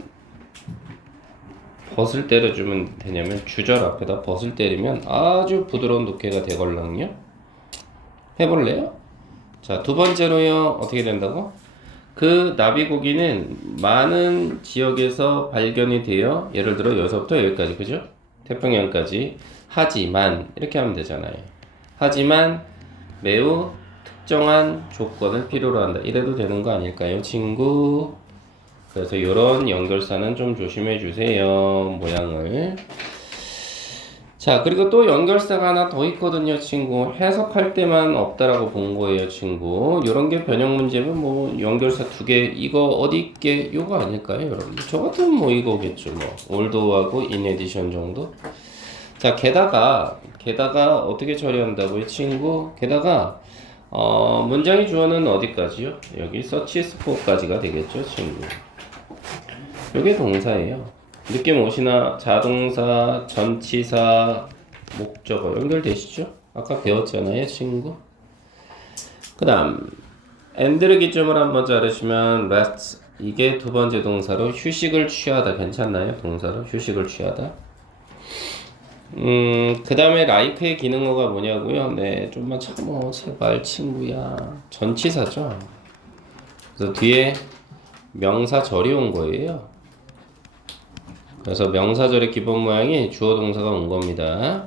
벗을 때려주면 되냐면 주절 앞에다 벗을 때리면 아주 부드러운 독해가 되걸랑요. 해볼래요? 자, 두 번째로요. 어떻게 된다고? 그 나비고기는 많은 지역에서 발견이 되어 예를 들어 여기서부터 여기까지 그죠? 태평양까지 하지만 이렇게 하면 되잖아요. 하지만 매우 특정한 조건을 필요로 한다. 이래도 되는 거 아닐까요, 친구? 그래서 이런 연결사는 좀 조심해 주세요. 모양을. 자, 그리고 또 연결사가 하나 더 있거든요, 친구. 해석할 때만 없다라고 본 거예요, 친구. 이런 게 변형 문제면 뭐 연결사 두 개, 이거 어디 있게? 요거 아닐까요, 여러분? 저 같으면 뭐 이거겠죠, 뭐. 올드하고 인 에디션 정도? 자, 게다가 어떻게 처리한다고요, 친구? 게다가 문장의 주어는 어디까지요? 여기 서치 스포까지가 되겠죠, 친구. 요게 동사예요. 느낌 오시나? 자동사, 전치사, 목적어 연결되시죠? 아까 배웠잖아요, 친구. 그 다음 and를 기점으로 한번 자르시면 rest, 이게 두 번째 동사로 휴식을 취하다. 괜찮나요? 동사로 휴식을 취하다. 그 다음에 like의 기능어가 뭐냐고요? 네, 좀만 참어 제발 친구야. 전치사죠. 그래서 뒤에 명사절이 온 거예요. 그래서 명사절의 기본 모양이 주어 동사가 온 겁니다.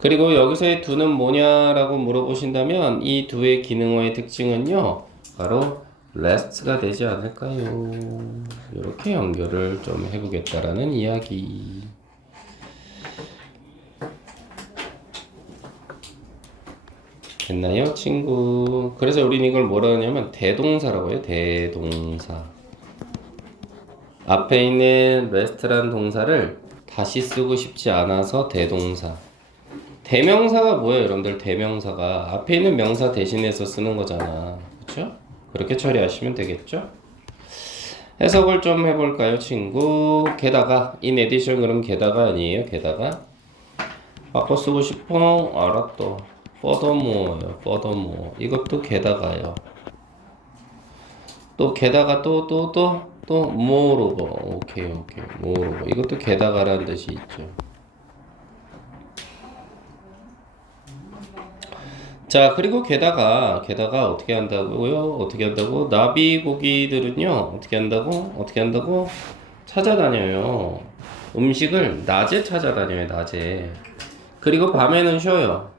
그리고 여기서의 두는 뭐냐라고 물어보신다면 이 두의 기능어의 특징은요, 바로 rest가 되지 않을까요? 이렇게 연결을 좀 해보겠다라는 이야기. 됐나요, 친구? 그래서 우린 이걸 뭐라 하냐면 대동사라고 해요. 대동사. 앞에 있는 rest라는 동사를 다시 쓰고 싶지 않아서 대동사. 대명사가 뭐예요, 여러분들? 대명사가 앞에 있는 명사 대신해서 쓰는 거잖아. 그렇죠? 그렇게 처리하시면 되겠죠? 해석을 좀 해볼까요, 친구? 게다가 in addition, 그럼 게다가 아니에요? 게다가 바꿔 쓰고 싶어? 알았어. furthermore요. furthermore. 이것도 게다가요. 또 게다가 또 moreover. 오케이. moreover. 이것도 게다가라는 뜻이 있죠. 자, 그리고 게다가 어떻게 한다고요? 어떻게 한다고? 나비고기들은요, 어떻게 한다고? 찾아다녀요. 음식을 낮에 찾아다녀요, 낮에. 그리고 밤에는 쉬어요.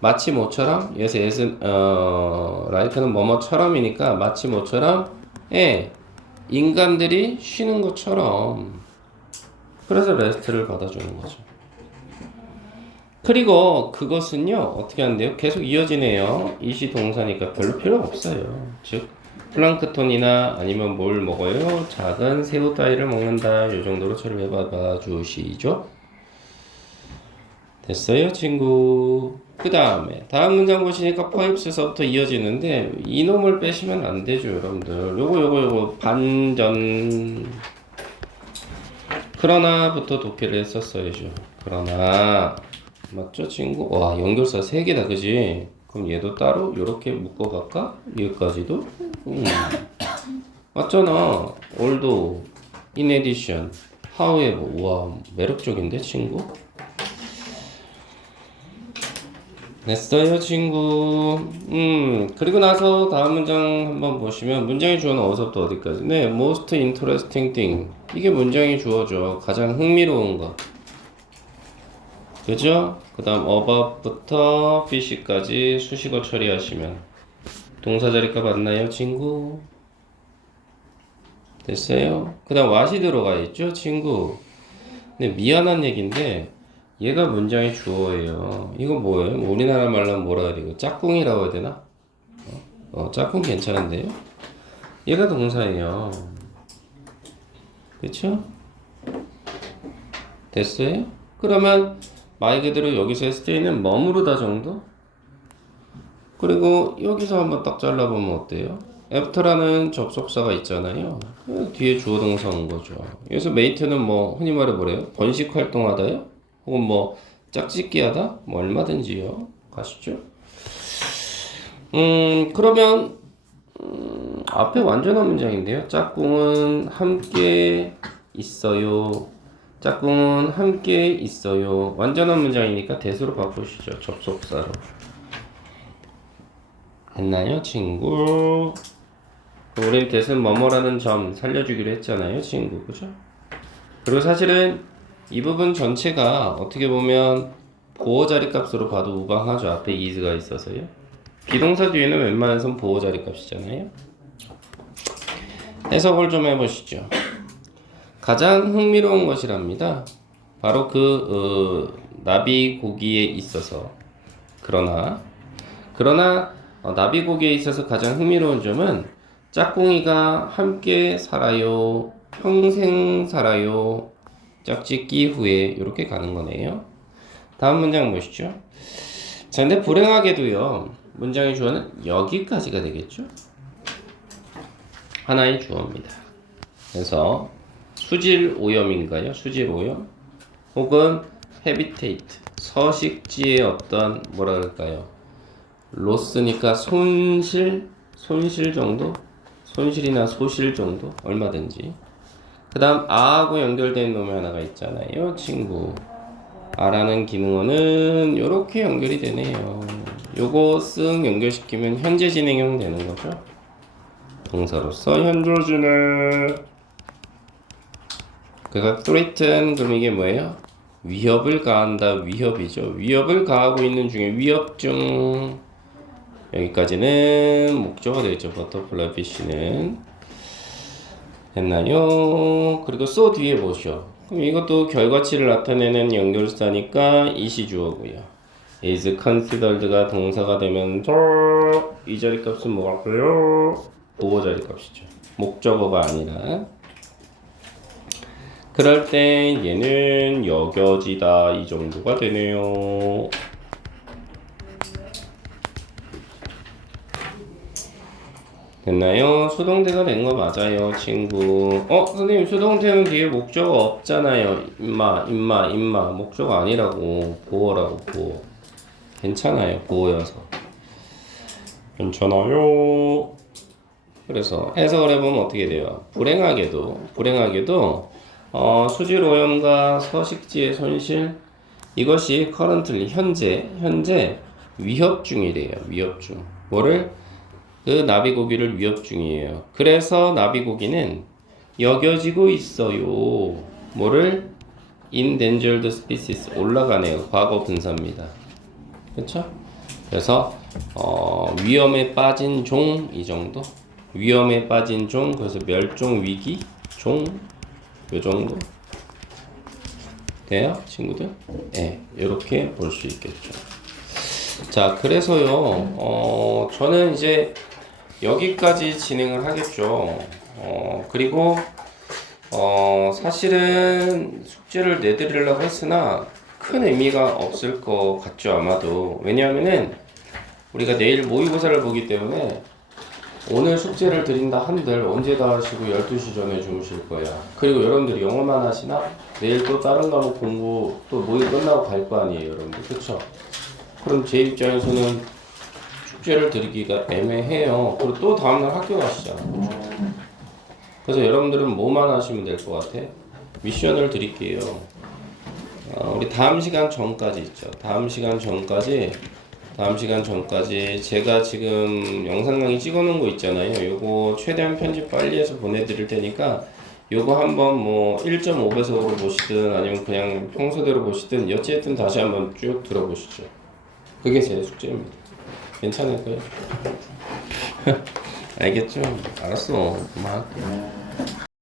마치 뭐처럼? 여기서 라이크는 뭐뭐처럼이니까 마치 뭐처럼? 예, 인간들이 쉬는 것처럼. 그래서 레스트를 받아주는 거죠. 그리고 그것은요, 어떻게 하는데요? 계속 이어지네요. 이시 동사니까 별로 필요가 없어요. 즉, 플랑크톤이나 아니면 뭘 먹어요? 작은 새우 따위를 먹는다. 이 정도로 처리해 봐 주시죠. 됐어요, 친구. 그 다음에 다음 문장 보시니까 퍼입스서부터 이어지는데 이놈을 빼시면 안 되죠, 여러분들. 요거 반전. 그러나부터 독해를 했었어야죠. 그러나 맞죠, 친구? 와, 연결사 3개다, 그지? 그럼 얘도 따로 요렇게 묶어갈까? 여기까지도? 맞잖아. although, in addition, however. 와, 매력적인데, 친구? 됐어요, 친구. 그리고 나서 다음 문장 한번 보시면 문장의 주어는 어디서부터 어디까지? 네, most interesting thing. 이게 문장의 주어죠. 가장 흥미로운 것. 그죠? 그 다음 above부터 fish까지 수식어 처리하시면 동사 자리값 맞나요, 친구? 됐어요? 그 다음 what이 들어가 있죠, 친구? 근데 미안한 얘기인데 얘가 문장의 주어예요. 이거 뭐예요? 우리나라 말로 뭐라 해야 되고 짝꿍이라고 해야 되나? 짝꿍 괜찮은데요? 얘가 동사예요. 그쵸? 됐어요? 그러면 말 그대로 여기서 했을 때는 머무르다 정도? 그리고 여기서 한번 딱 잘라보면 어때요? after라는 접속사가 있잖아요. 뒤에 주어 동사 온 거죠. 여기서 mate는 뭐 흔히 말해 뭐래요? 번식 활동하다요? 혹은 뭐 짝짓기 하다? 뭐 얼마든지요. 가시죠. 그러면 앞에 완전한 문장인데요. 짝꿍은 함께 있어요. 짝꿍은 함께 있어요. 완전한 문장이니까 대수로 바꾸시죠. 접속사로. 했나요, 친구? 우린 대수는 뭐뭐라는 점 살려주기로 했잖아요, 친구. 그죠? 그리고 사실은 이 부분 전체가 어떻게 보면 보호 자리 값으로 봐도 무방하죠. 앞에 is가 있어서요. 비동사 뒤에는 웬만해선 보호 자리 값이잖아요. 해석을 좀 해보시죠. 가장 흥미로운 것이랍니다. 바로 나비 고기에 있어서 그러나 나비 고기에 있어서 가장 흥미로운 점은 짝꿍이가 함께 살아요, 평생 살아요, 짝짓기 후에 이렇게 가는 거네요. 다음 문장 보시죠. 자, 근데 불행하게도요, 문장의 주어는 여기까지가 되겠죠. 하나의 주어입니다. 그래서 수질 오염인가요? 수질 오염? 혹은 habitat, 서식지의 어떤 뭐라 그럴까요? 로스니까 손실 정도? 손실이나 소실 정도? 얼마든지. 그 다음 아하고 연결된 놈이 하나가 있잖아요. 친구. 아라는 기능어는 이렇게 연결이 되네요. 요거 쓱 연결시키면 현재 진행형 되는 거죠. 동사로서 현재 진행. 그러니까 threaten 그럼 이게 뭐예요? 위협을 가한다. 위협이죠. 위협을 가하고 있는 중에 위협중. 여기까지는 목적어가 되겠죠. 버터플라이 피쉬는 됐나요? 그리고 so 뒤에 보시오. 그럼 이것도 결과치를 나타내는 연결사니까 이시 주어고요. is considered가 동사가 되면 이 자리 값은 뭐 같고요? 보호 자리 값이죠. 목적어가 아니라. 그럴 때 얘는 여겨지다 이 정도가 되네요. 됐나요? 수동태가 된 거 맞아요, 친구. 선생님 수동태는 뒤에 목적어 없잖아요. 임마 목적어 아니라고. 보어라고 보어. 괜찮아요, 보어여서. 괜찮아요. 그래서 해석을 해보면 어떻게 돼요? 불행하게도 수질 오염과 서식지의 손실 이것이 currently 현재 위협 중이래요. 위협 중. 뭐를? 그 나비고기를 위협 중이에요. 그래서 나비고기는 여겨지고 있어요. 뭐를? endangered species 올라가네요. 과거 분사입니다. 그렇죠? 그래서 위험에 빠진 종 이 정도. 위험에 빠진 종 그래서 멸종 위기 종 요 정도 돼요, 친구들? 네, 이렇게 볼 수 있겠죠. 자, 그래서요, 저는 이제 여기까지 진행을 하겠죠. 그리고 사실은 숙제를 내드리려고 했으나 큰 의미가 없을 것 같죠, 아마도. 왜냐하면은 우리가 내일 모의고사를 보기 때문에 오늘 숙제를 드린다 한들 언제 다 하시고 12시 전에 주무실 거야. 그리고 여러분들이 영어만 하시나? 내일 또 다른 과목 공부 또 모의 끝나고 갈 거 아니에요, 여러분들. 그쵸? 그럼 제 입장에서는 숙제를 드리기가 애매해요. 그리고 또 다음날 학교 가시잖아. 그쵸? 그래서 여러분들은 뭐만 하시면 될 것 같아? 미션을 드릴게요. 우리 다음 시간 전까지 있죠. 다음 시간 전까지 제가 지금 영상 강의 찍어 놓은 거 있잖아요. 요거 최대한 편집 빨리 해서 보내드릴 테니까 요거 한번 뭐 1.5배속으로 보시든 아니면 그냥 평소대로 보시든 어찌됐든 다시 한번 쭉 들어보시죠. 그게 제 숙제입니다. 괜찮을까요? 알겠죠? 알았어. 그만할게.